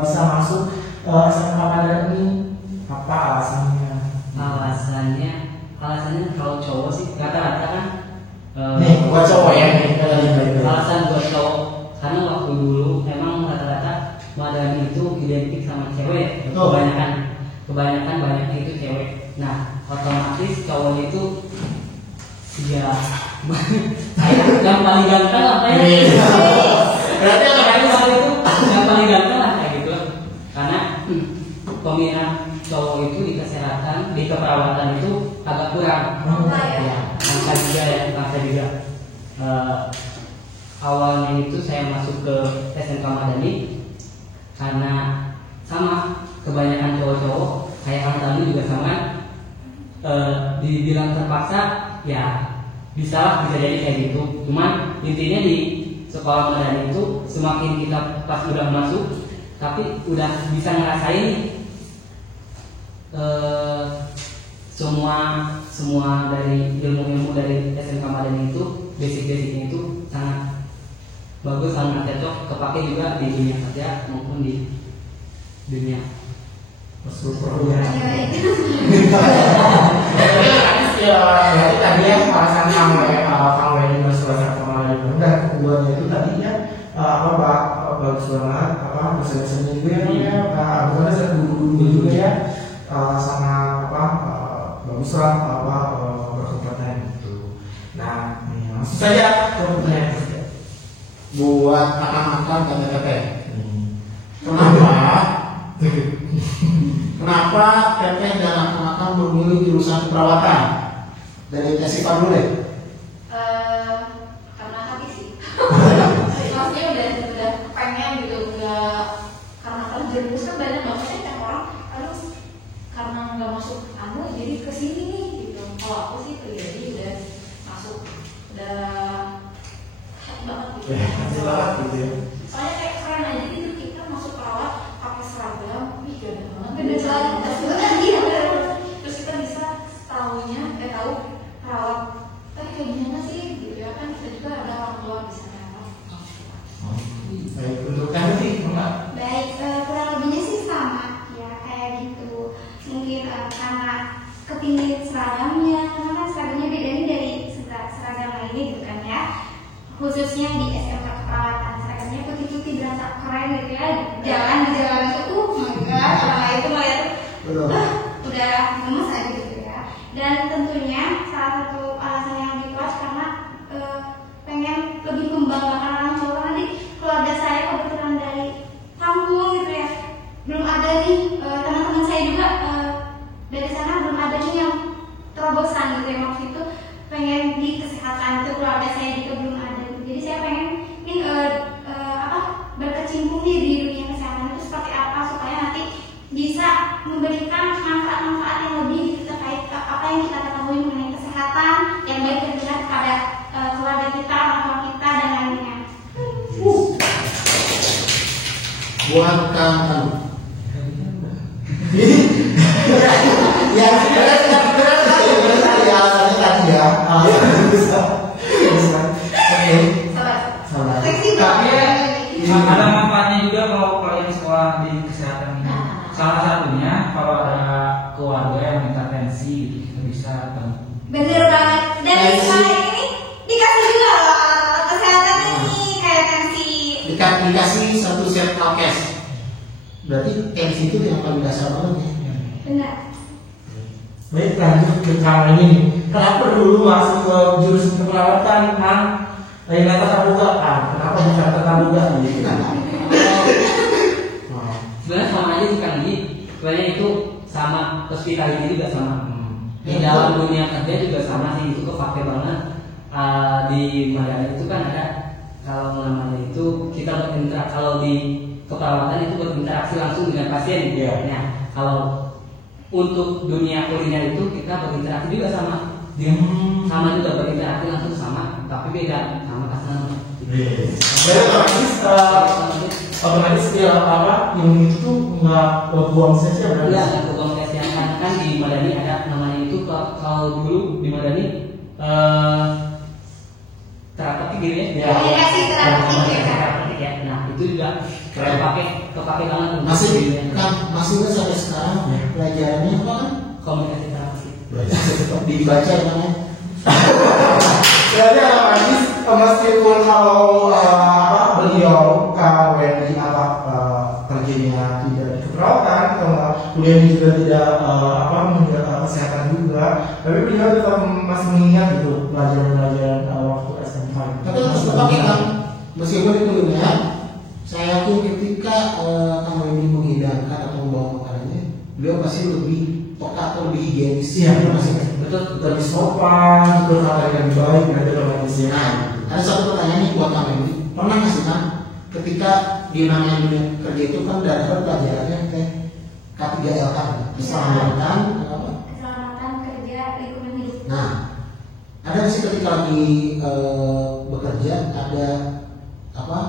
bisa masuk SMK Madani? Apa alasannya? Iya. Yang paling ganteng apa ya? Berarti apa Kayak soal itu yang paling ganteng lah kayak gitu. Karena peminat cowok itu di kesehatan, di keperawatan itu agak kurang. Ya, angka juga. Awalnya itu saya masuk ke SMK Madani karena sama kebanyakan cowok-cowok kayak Antani juga sama. Dibilang terpaksa ya bisa jadi kayak gitu. Cuman intinya di sekolah Madani itu semakin kita pas udah masuk tapi udah bisa ngerasain semua dari ilmu-ilmu dari SMK Madani itu basic-basicnya itu sangat bagus, sangat cocok kepake juga di dunia kerja maupun di dunia Ya, berarti tadi ya alasan Kang Wen ini masalah pengalaman dan keduanya itu tadinya bagus banget bahasa-bahasanya juga ya, bukan saya dulu juga ya, sangat bagus lah berkompeten gitu. Nah, langsung saja ke pertanyaan buat anak-anak KTT. Kenapa Teteh dan anak-anak memilih jurusan perawatan? Dari Teh Siva dulu deh. Karena hati sih. Maksudnya udah pengen gitu, karena kalau jurusan kan banyak banget ya kan orang, aduh karena nggak masuk jadi kesini nih gitu. Kalau aku sih pribadi udah masuk, udah happy banget gitu. gitu ya. Soalnya kayak keren aja gitu, kita masuk perawat pakai seragam, gede banget, terus kita bisa tahu perawat tapi kayak gimana sih gitu ya kan, kita juga ada orang tua di sana. Baik, untuk kamu sih, Mbak. Baik, kurang lebihnya sih sama ya kayak gitu. Mungkin karena kepingin seragamnya, karena kan seragamnya beda nih dari seragam lainnya gitu kan ya. Khususnya di SMK keperawatan, seragamnya putih-putih berasa keren gitu ya. Jalan di jalan itu, sama itu melihat udah gemes aja gitu ya. Dan tentunya salah satu alasan yang lebih kuat karena pengen lebih membanggakan orang tua. Nanti keluarga saya kebetulan dari kampung gitu ya, belum ada nih teman-teman saya juga dari sana belum ada nih yang terobosan gitu ya. Waktu itu pengen di kesehatan itu keluarga saya juga belum ada. Jadi saya pengen nih berkecimpung di dunia kesehatan itu seperti apa supaya nanti bisa memberikan manfaat-manfaat yang lebih gitu terkait apa yang kita ketahui mengenai kesehatan yang baik dan benar kepada keluarga kita, orang tua kita dan lainnya. Buat kamu. Ya, benar tadi alasannya tadi ya. Oke. Salah. Tapi ada manfaatnya juga kalau kalian sekolah di kesehatan ini. Salah satunya kalau ada keluarga yang minta tensi gitu, kita bisa Bener banget. Dan saya ini dikasih juga loh alat kesehatan ini kayak tensi. Dikasih satu set prokes. Berarti tensi itu yang paling dasar banget ya. Benar. Baik, lanjut ke Kang ini. Kenapa dulu masuk ke jurusan keperawatan, Kang? Lain kata terbuka, Kang. Kenapa bukan terbuka gitu? sebenarnya sama aja sih kan sebenarnya itu sama, hospitality juga sama. Di dalam dunia kerja juga sama sih, itu kepake banget. Di Madani itu kan ada, kalau namanya itu kita berinteraksi, kalau di keperawatan itu berinteraksi langsung dengan pasien. Nah, kalau untuk dunia kuliner itu kita berinteraksi juga sama, sama juga berinteraksi langsung sama, tapi beda sama customer. Otomatis ilmu itu tuh nggak buang sia-sia berarti. Iya, buang sia-sia kan di Madani ada namanya itu, kalau dulu di Madani terapeutik gitu ya. Komunikasi terapeutik ya. Terapeutik ya. Nah, itu juga kepake banget. Masih sampai sekarang pelajarannya apa kan? Komunikasi terapeutik. Tetap dibaca namanya. Jadi otomatis meskipun kalau beliau KWNI kerjanya tidak di keperawatan, kuliahnya juga tidak menjaga kesehatan juga, tapi beliau tetap masih mengingat gitu pelajaran-pelajaran waktu SMK. Tapi harus dipakai kan, meskipun itu ya, saya yakin ketika kamu ini menghidangkan atau membawa makanannya, beliau pasti lebih peka atau lebih higienis. Iya, betul lebih sopan, berkata yang baik, dan berkata Nah, ada satu pertanyaan nih buat kamu ini, pernah nggak sih kan, ketika di namanya dunia kerja itu kan dapat pelajarannya kayak K3LK, keselamatan, apa? Keselamatan kerja lingkungan hidup. Nah, ada nggak sih ketika lagi bekerja ada apa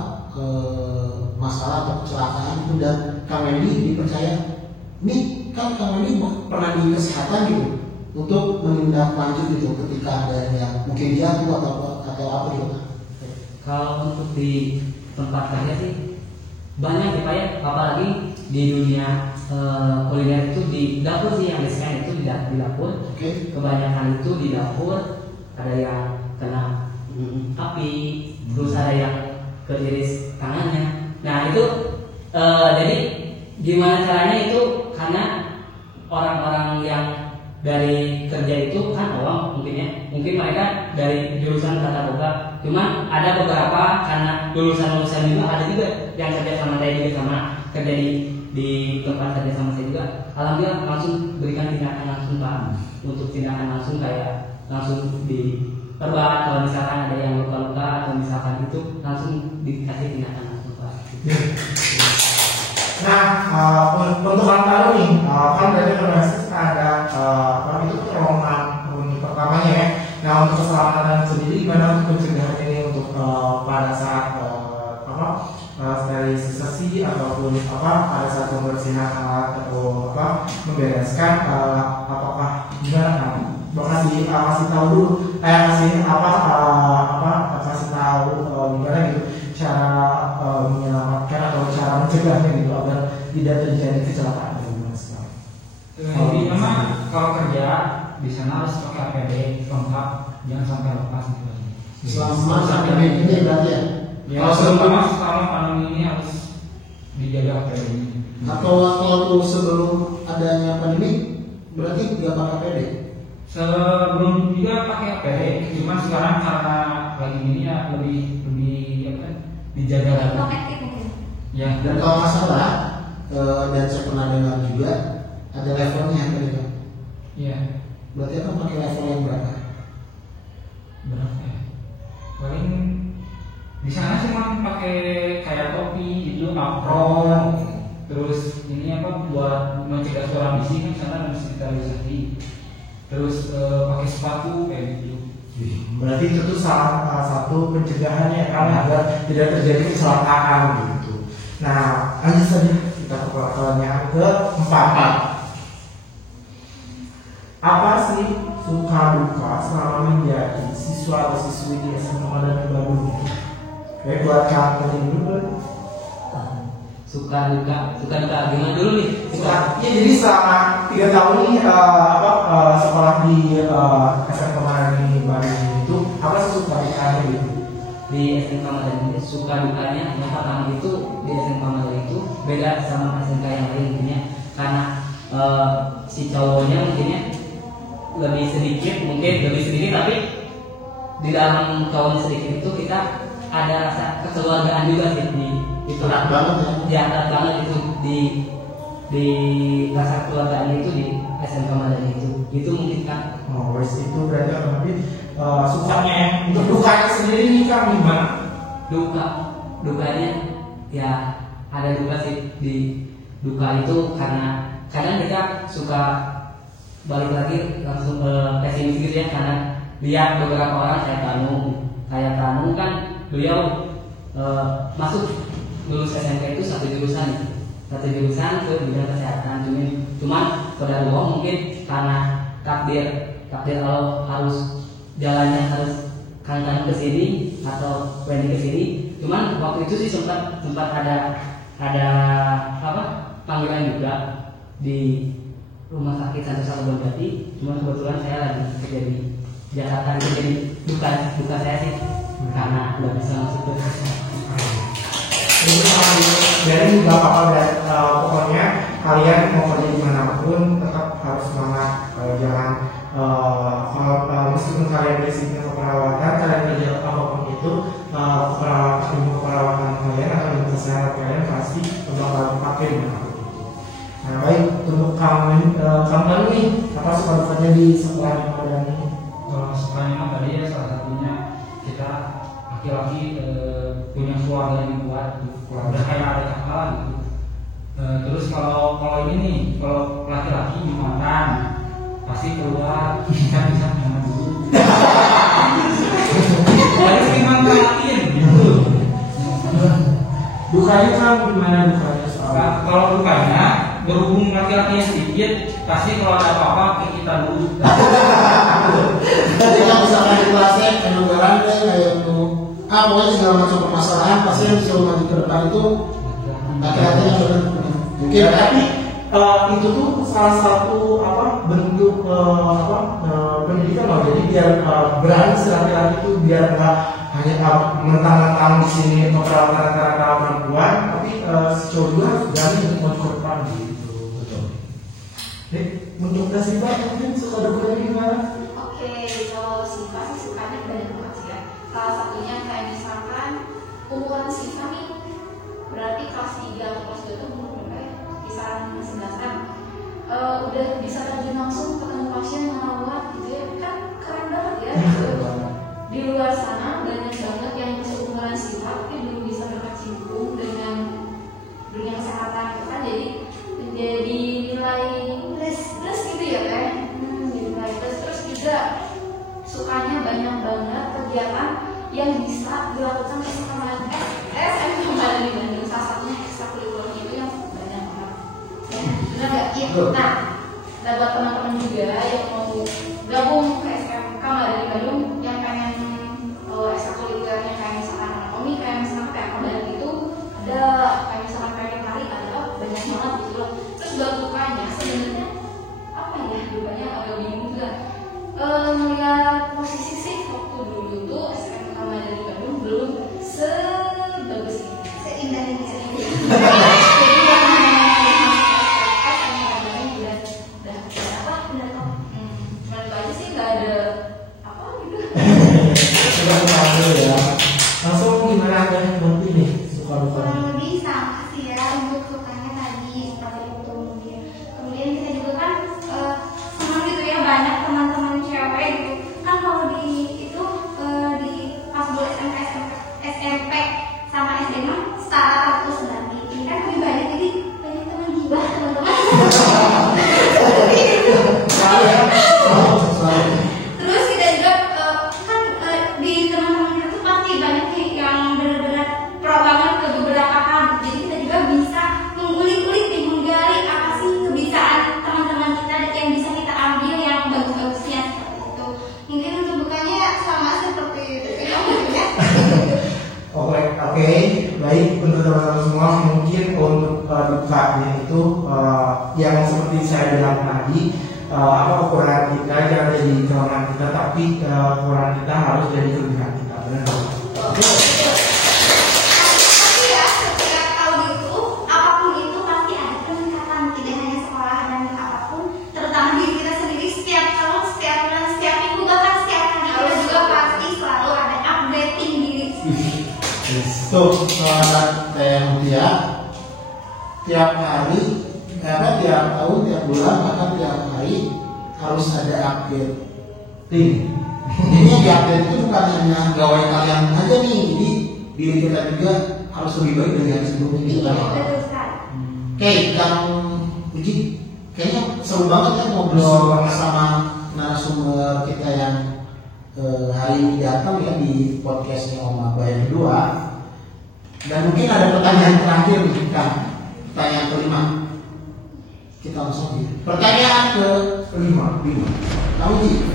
masalah atau kecelakaan itu dan Kang Wendy dipercaya, nih kan Kang Wendy pernah di kesehatan gitu untuk menindaklanjut gitu ketika ada yang mungkin jatuh atau apa gitu. Kalau untuk di tempat kerja sih banyak ya Pak ya, apalagi di dunia kuliner itu di dapur sih, yang biasanya itu di dapur. Oke. Kebanyakan itu di dapur, ada yang kena api, terus ada yang keiris tangannya. Nah itu jadi gimana caranya itu, karena orang-orang yang dari kerja itu kan awam mungkin mereka dari jurusan tata boga, cuman ada beberapa karena lulusan juga, ada juga yang kerja sama saya juga, sama kerja di tempat kerja sama saya juga. Alhamdulillah langsung berikan tindakan langsung Pak, untuk tindakan langsung kayak langsung diperban kalau misalkan ada yang luka-luka atau misalkan itu langsung dikasih tindakan langsung Pak. Nah, untuk Kang tahu nih, kan dari universitas ada itu perlombangan untuk pertamanya ya. Nah, untuk keselamatan sendiri gimana untuk pencegahan ini untuk pada saat sterilisasi ataupun pada saat pembersihan alat atau membereskan, apakah gimana kan? Kasih tahu dulu, kasih tahu gimana gitu cara menyelamatkan atau cara mencegahnya gitu agar tidak terjadi kecelakaan gitu Mas. Intinya mah kalau kerja di sana harus pakai APD lengkap, jangan sampai lepas gitu. Selama sampai ini berarti ya. Ya, selama pandemi ini harus dijaga APD ini. Atau waktu sebelum adanya pandemi berarti nggak pakai APD. Sebelum juga pakai APD, cuma sekarang karena lagi ini ya lebih dijaga lagi. Protektif mungkin. Ya, Dan kalau nggak salah, dan saya pernah dengar juga ada levelnya tadi kan. iya. Berarti akan pakai level yang berapa? Berapa ya? Paling di sana cuma pakai kayak topi itu, apron, terus ini buat mencegah suara bising kan sana harus sterilisasi. Terus pakai sepatu kayak gitu. Berarti itu tuh salah satu pencegahannya kan agar tidak terjadi kecelakaan gitu. Nah, lanjut saja kita ke pertanyaan ke-4. Apa sih suka duka selama menjadi siswa atau siswi di SMA dan Bandung? Oke, buat Kang tadi dulu. Suka duka gimana dulu nih? Ya, jadi selama 3 tahun ini sekolah di SMK Madani Bandung itu apa sih suka dukanya gitu? Di SMK Madani ini suka dukanya yang pertama itu di SMK Madani itu beda sama SMK yang lain mungkinnya, karena si cowoknya mungkinnya lebih sedikit tapi di dalam kawan sedikit itu kita ada rasa kekeluargaan juga sih itu Erat banget ya. Erat banget itu di rasa keluargaan itu di SMK Madani itu mungkin kan. Oh, itu berarti lebih sukanya. Untuk dukanya sendiri nih Kang gimana? Dukanya ya ada duka sih. Di duka itu karena kadang kita suka balik lagi langsung pesimis gitu ya, karena lihat beberapa orang kayak Tanu kan beliau masuk lulus SMK itu satu jurusan ke bidang kesehatan, cuman pada Allah mungkin karena takdir Allah harus jalannya harus Kang ke sini atau Wendy ke sini, cuman waktu itu sih sempat ada panggilan juga di rumah sakit Santosa Kebonjati, cuman kebetulan saya lagi kerja di Jakarta, itu jadi duka saya sih karena nggak bisa masuk ke Jadi nggak apa-apa dan pokoknya kalian mau kerja dimanapun tetap harus semangat, jangan meskipun kalian basicnya keperawatan, kalian kerja apapun itu, keperawatan kalian atau ilmu kesehatan kalian pasti bakal pakai dengan aku itu. Nah baik, untuk kamu nih apa suka dukanya di sekolah yang ada ini? Kalau sekolahnya mah tadi ya salah satunya kita laki-laki punya keluarga yang kuat, keluarga kayak ada kakak gitu. Terus kalau ini nih, kalau laki-laki jumatan pasti keluar bisa sama dulu. Harus dimanfaatin gitu. Dukanya kan gimana dukanya soalnya? Kalau dukanya berhubung laki-laki yang sedikit, pasti kalau ada apa-apa ke kita dulu. Jadi kalau misalkan di kelasnya kenegaraan deh kayak itu, pokoknya segala macam permasalahan pasti yang disuruh maju ke depan itu laki-laki yang benar. Mungkin tapi itu tuh salah satu bentuk pendidikan loh. Jadi biar berani si laki-laki itu biar nggak hanya mentang-mentang di sini peperawatan antara kaum perempuan, tapi si cowok juga harus berani untuk maju ke depan gitu. Betul. Untuk tes Siva mungkin suka dukanya gimana? Oke, kalau Siva sih sukanya banyak banget sih ya. Salah satunya kayak misalkan umuran Siva nih, berarti kelas 3 atau kelas 2 itu umur berapa ya? Kisaran 11-an. Udah bisa terjun langsung ketemu pasien merawat gitu ya, kan keren banget ya. Di luar sana banyak banget yang seumuran Siva tapi belum bisa berkecimpung dengan dunia kesehatan gitu kan, jadi menjadi nilai plus gitu ya kan, nilai plus. Terus juga sukanya banyak banget kegiatan yang bisa dilakukan SMK di Bandung. Salah satunya ekstrakurikulernya itu yang banyak banget ya, benar nggak? Iya. Nah buat teman-teman juga yang mau gabung ke SMK di Bandung yang pengen ekstrakurikulernya kayak misalkan anatomi, kayak misalkan badan itu ada, kayak misalkan pengen lari ada, banyak banget gitu loh. Terus buat dukanya sebenarnya apa ya, dukanya agak bingung juga. Melihat posisi sih waktu dulu tuh SMK di Bandung belum sebagus ini, seindah ini. Langsung gimana ada nanti nih suka dukanya? Kurang lebih sama sih ya, untuk sukanya tadi seperti itu mungkin. Kemudian kita juga kan senang gitu ya, banyak teman-teman cewek gitu kan. Kalau di itu di pas dulu SMP sama SMA setara terus nanti ini kan lebih banyak, jadi banyak teman gibah teman-teman. Terus kita juga kan di teman-teman kita tuh pasti banyak nih yang benar-benar pro banget ke beberapa hal. Jadi kita juga bisa mengulik-ulik nih, menggali apa sih kebiasaan teman-teman kita yang bisa kita ambil yang bagus-bagusnya seperti itu. Mungkin untuk bukannya sama seperti itu ya. Oke, baik untuk teman-teman semua, mungkin untuk dukanya itu yang seperti saya bilang tadi, kekurangan kita jangan jadi kelemahan kita, tapi kekurangan kita harus jadi kelebihan kita, benar nggak? Tapi ya, setiap tahun itu, apapun itu pasti ada peningkatan, tidak hanya sekolah dan apapun, terutama diri kita sendiri. Setiap tahun, setiap bulan, setiap minggu, bahkan setiap hari kita juga pasti selalu ada updating diri. Tuh kayak Mutia tiap hari, tiap tahun, tiap bulan, bahkan tiap hari harus ada update. Ini yang di-update itu bukan hanya gawai kalian aja nih, jadi diri kita juga harus lebih baik dari yang sebelumnya. Iya, betul sekali. Oke, Kang Uji, kayaknya seru banget ya ngobrol sama narasumber kita yang hari ini datang ya di podcastnya Om Abah yang kedua. Dan mungkin ada pertanyaan terakhir nih Kang, pertanyaan kelima. Kita langsung aja. Pertanyaan kelima. Kang Uji.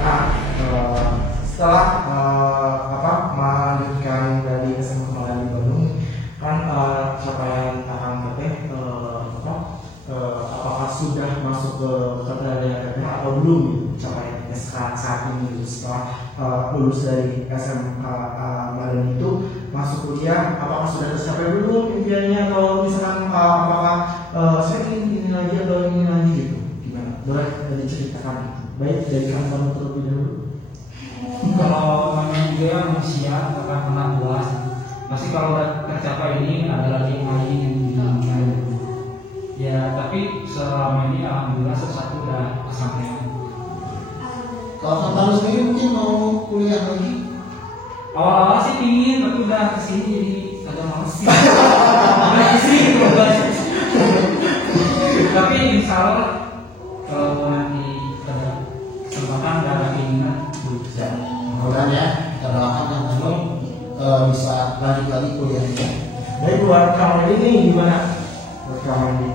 Nah, setelah melanjutkan dari SMK di Bandung, kan capaian Kang Teteh apakah sudah masuk ke keterlibatan Teteh atau belum capaiannya saat ini setelah lulus dari SMK Badan itu masuk kuliah, apakah sudah tercapai belum impiannya, atau misalkan apakah saya ingin ini lagi atau ini lagi gitu, gimana? Boleh diceritakan? Baik, dari kamu terlebih dahulu. juga ya manusia akan pernah puas. Pasti kalau udah tercapai ini ada lagi yang lain yang diinginkan. Ya tapi selama ini alhamdulillah sesuatu udah kesampaian. Kalau Kang sendiri mungkin mau kuliah lagi? Awal-awal sih pingin, tapi udah kesini jadi agak males sih. Agak sih gitu guys. Tapi insya Allah kalau nanti ada kesempatan dan ada keinginan bisa. Mudah-mudahan ya, kita doakan Kang Anung bisa lanjut lagi kuliahnya. Dari buat kamu ini gimana? Buat kamu ini,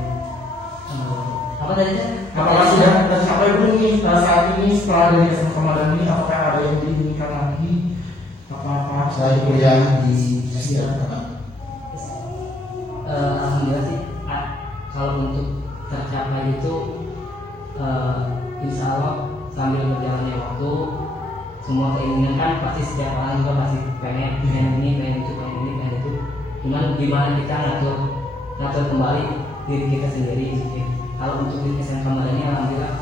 Apa tadi? apakah sudah tercapai belum nih saat ini setelah dari SMK Madani ini? Apakah ada yang diinginkan lagi? Apa-apa? Selain kuliah di Asia, Kak? Alhamdulillah sih. Kalau untuk tercapai itu, insya Allah sambil berjalannya waktu, semua keinginan kan pasti setiap orang juga pasti pengen ini, pengen itu, pengen itu. Cuman gimana kita ngatur kembali diri kita sendiri. Kalau untuk di SMK Madani alhamdulillah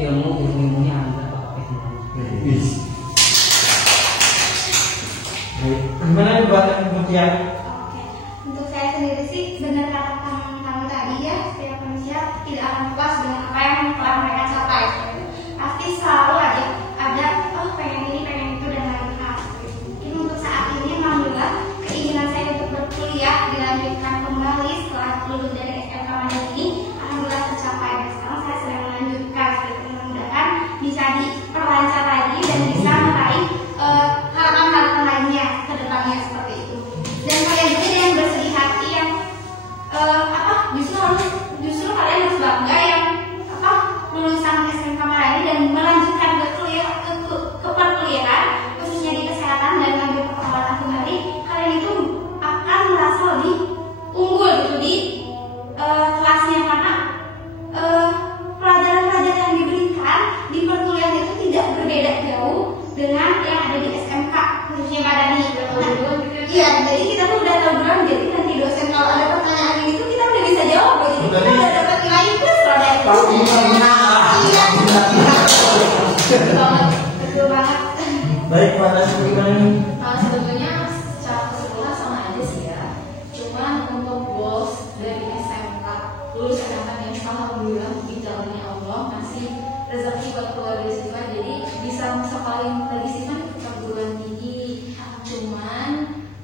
ilmunya alhamdulillah pakai semuanya. Gimana nih buat yang kemudian? Oke, untuk saya sendiri sih benar kata kamu tadi ya, setiap manusia tidak akan puas dengan apa yang telah mereka capai. Pasti selalu ada pengen ini, pengen itu dan lain-lain. Mungkin untuk saat ini alhamdulillah keinginan saya untuk berkuliah dilanjutkan kembali setelah lulus dari SMK Madani ini alhamdulillah tercapai. Dan sekarang saya sedang melanjutkan, mudah-mudahan bisa diperlancar lagi dan bisa meraih harapan-harapan lainnya ke depannya seperti itu. Dan kalian juga yang bersedih hati yang justru kalian harus bangga yang lulusan SMK Madani dan melanjutkan ke perkuliahan khususnya di kesehatan dan mengambil perawatan kembali. Kalian itu akan merasa lebih unggul gitu di kelasnya karena pelajaran-pelajaran yang diberikan di perkuliahan itu tidak berbeda jauh dengan yang ada di SMK khususnya Madani. Iya, jadi kita tuh udah tahu duluan, jadi nanti dosen kalau ada pertanyaan gitu kita udah bisa jawab, jadi kita udah dapat nilai plus loh dari itu. Iya, betul banget. Baik, pada gimana nih? Sebetulnya secara keseluruhan sama aja sih ya. Cuman untuk goals dari SMK, lulus SMK yang alhamdulillah di jalannya Allah masih rezeki buat keluarga siswa, jadi bisa sekolahing lagi siswa di perguruan tinggi. Cuman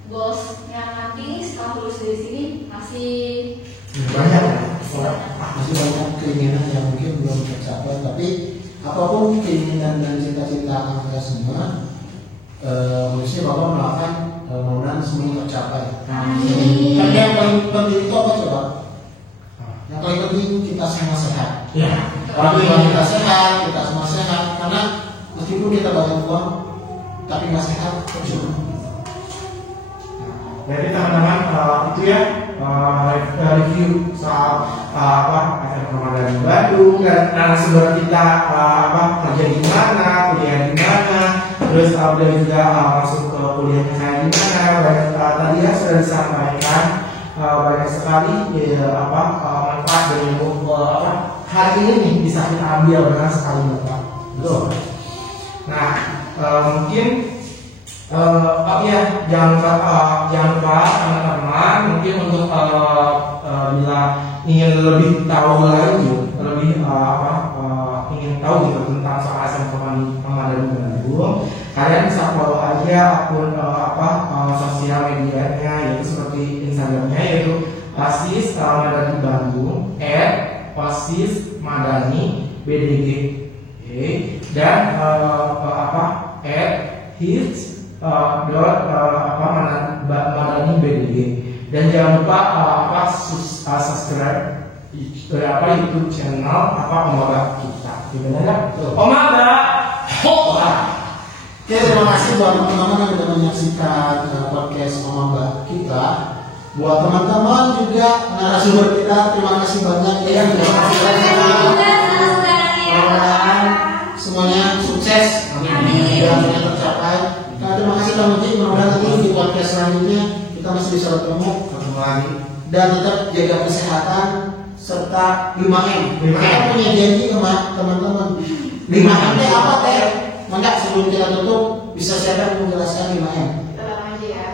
goalsnya nanti setelah lulus dari sini masih Banyak. Masih banyak keinginan yang mungkin belum tercapai, tapi apapun keinginan dan cita-cita Anda semua, mesti Bapak melakukan mudah-mudahan semuanya tercapai. Karena yang paling penting itu apa coba? Yang paling penting kita semua sehat. Ya. Orang tua kita sehat, kita semua sehat. Karena meskipun kita banyak uang, tapi nggak sehat, percuma. Jadi teman-teman itu ya review soal SMK Madani Bandung dan narasumber kita kerja di mana, kuliah di mana, terus dan juga masuk ke kuliahnya kayak gimana. Tadi ya sudah disampaikan banyak sekali manfaat dari hari ini nih bisa kita ambil benar sekali Bapak. Betul. Nah mungkin jangan lupa teman-teman mungkin untuk bila ingin lebih tahu lagi, ingin tahu gitu tentang soal SMK Madani Bandung, kalian bisa follow aja akun sosial medianya, yaitu seperti Instagramnya yaitu OSIS Madani Bandung @OSIS Madani BDG dan @hits Madani BDG, dan jangan lupa subscribe YouTube channel Omaba kita. Gimana ya? Omaba. Oke, terima kasih buat teman-teman yang sudah menyaksikan podcast Omaba kita. Buat teman-teman juga narasumber kita, terima kasih banyak ya. Terima kasih banyak. Semuanya sukses. Amin. Dan tercapai. Nah, terima kasih Bang Uji. Mudah-mudahan nanti di podcast selanjutnya kita masih bisa ketemu lagi. Dan tetap jaga kesehatan serta 5M. Kita punya janji sama teman-teman. 5M apa teh? Maka sebelum kita tutup bisa siapa menjelaskan 5M? Kita langsung aja ya.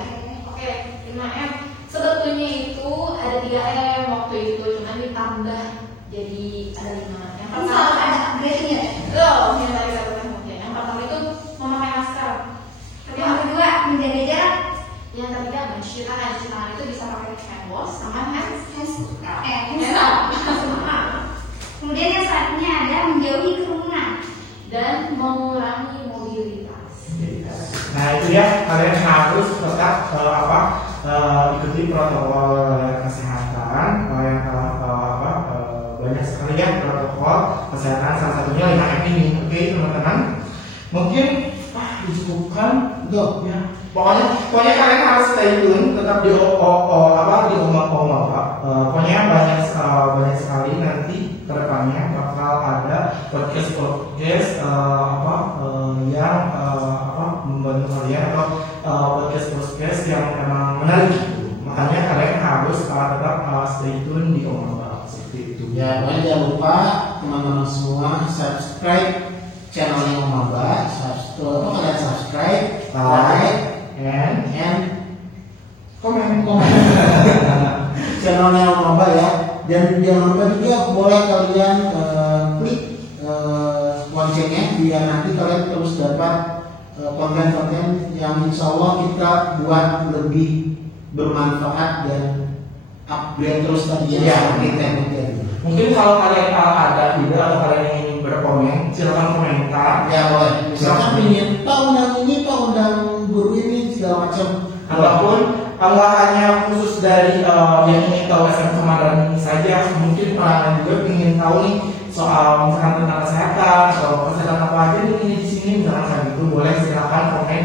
Oke, 5M. Sebetulnya itu ada 3M waktu itu, cuman ditambah jadi ada 5. Yang pertama ada upgrade-nya. loh, yang tadi saya bilang mungkin. Yang pertama itu memakai masker. Yang kedua menjaga jarak. Yang ketiga mencuci tangan itu bisa pakai hand wash sama hand Kemudian yang selanjutnya ada menjauhi kerumunan. dan mengurangi mobilitas. Nah itu ya, kalian harus tetap ikuti protokol kesehatan yang banyak sekali ya protokol kesehatan, salah satunya 5M ini. Oke teman-teman, mungkin dicukupkan dong ya. Pokoknya kalian harus stay tune, tetap di Oma Pak. Pokoknya banyak sekali nanti kedepannya bakal ada podcast yang membantu kalian atau podcast yang memang menarik. Makanya kalian harus tetap stay tune di Oma Pak seperti itu. Ya, pokoknya jangan lupa teman-teman semua subscribe channelnya Om Aba. Kalian subscribe, like, and komen channelnya Om Aba ya. Dan jangan lupa juga boleh kalian klik loncengnya biar nanti kalian terus dapat konten-konten yang insya Allah kita buat lebih bermanfaat dan upgrade terus tadi ya konten-konten. Mungkin kalau kalian ada ide atau kalian ingin berkomen, silakan komentar. Ya boleh. Misalkan ingin undang ini, undang guru ini segala macam. Ataupun nggak hanya khusus dari yang ingin tahu SMK Madaran ini saja, mungkin kalian juga ingin tahu nih soal misalkan tentang kesehatan atau kesehatan apa aja nih di sini, misalkan kayak gitu, boleh silakan komen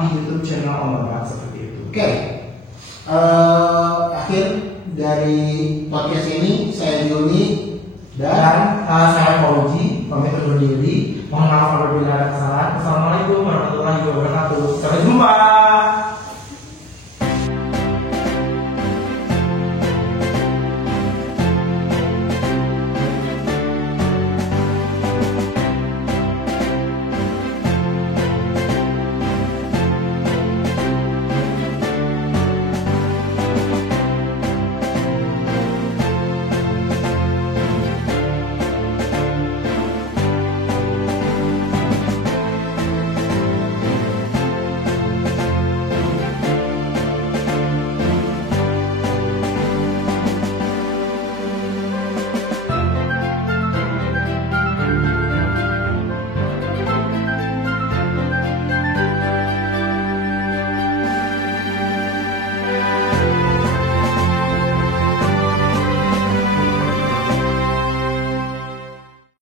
di YouTube channel Om Aba seperti itu. Oke. Akhir dari podcast ini saya Joni Dan saya Fauji, pamit undur diri. Mohon maaf apabila ada kesalahan. Assalamualaikum warahmatullahi wabarakatuh. Sampai jumpa.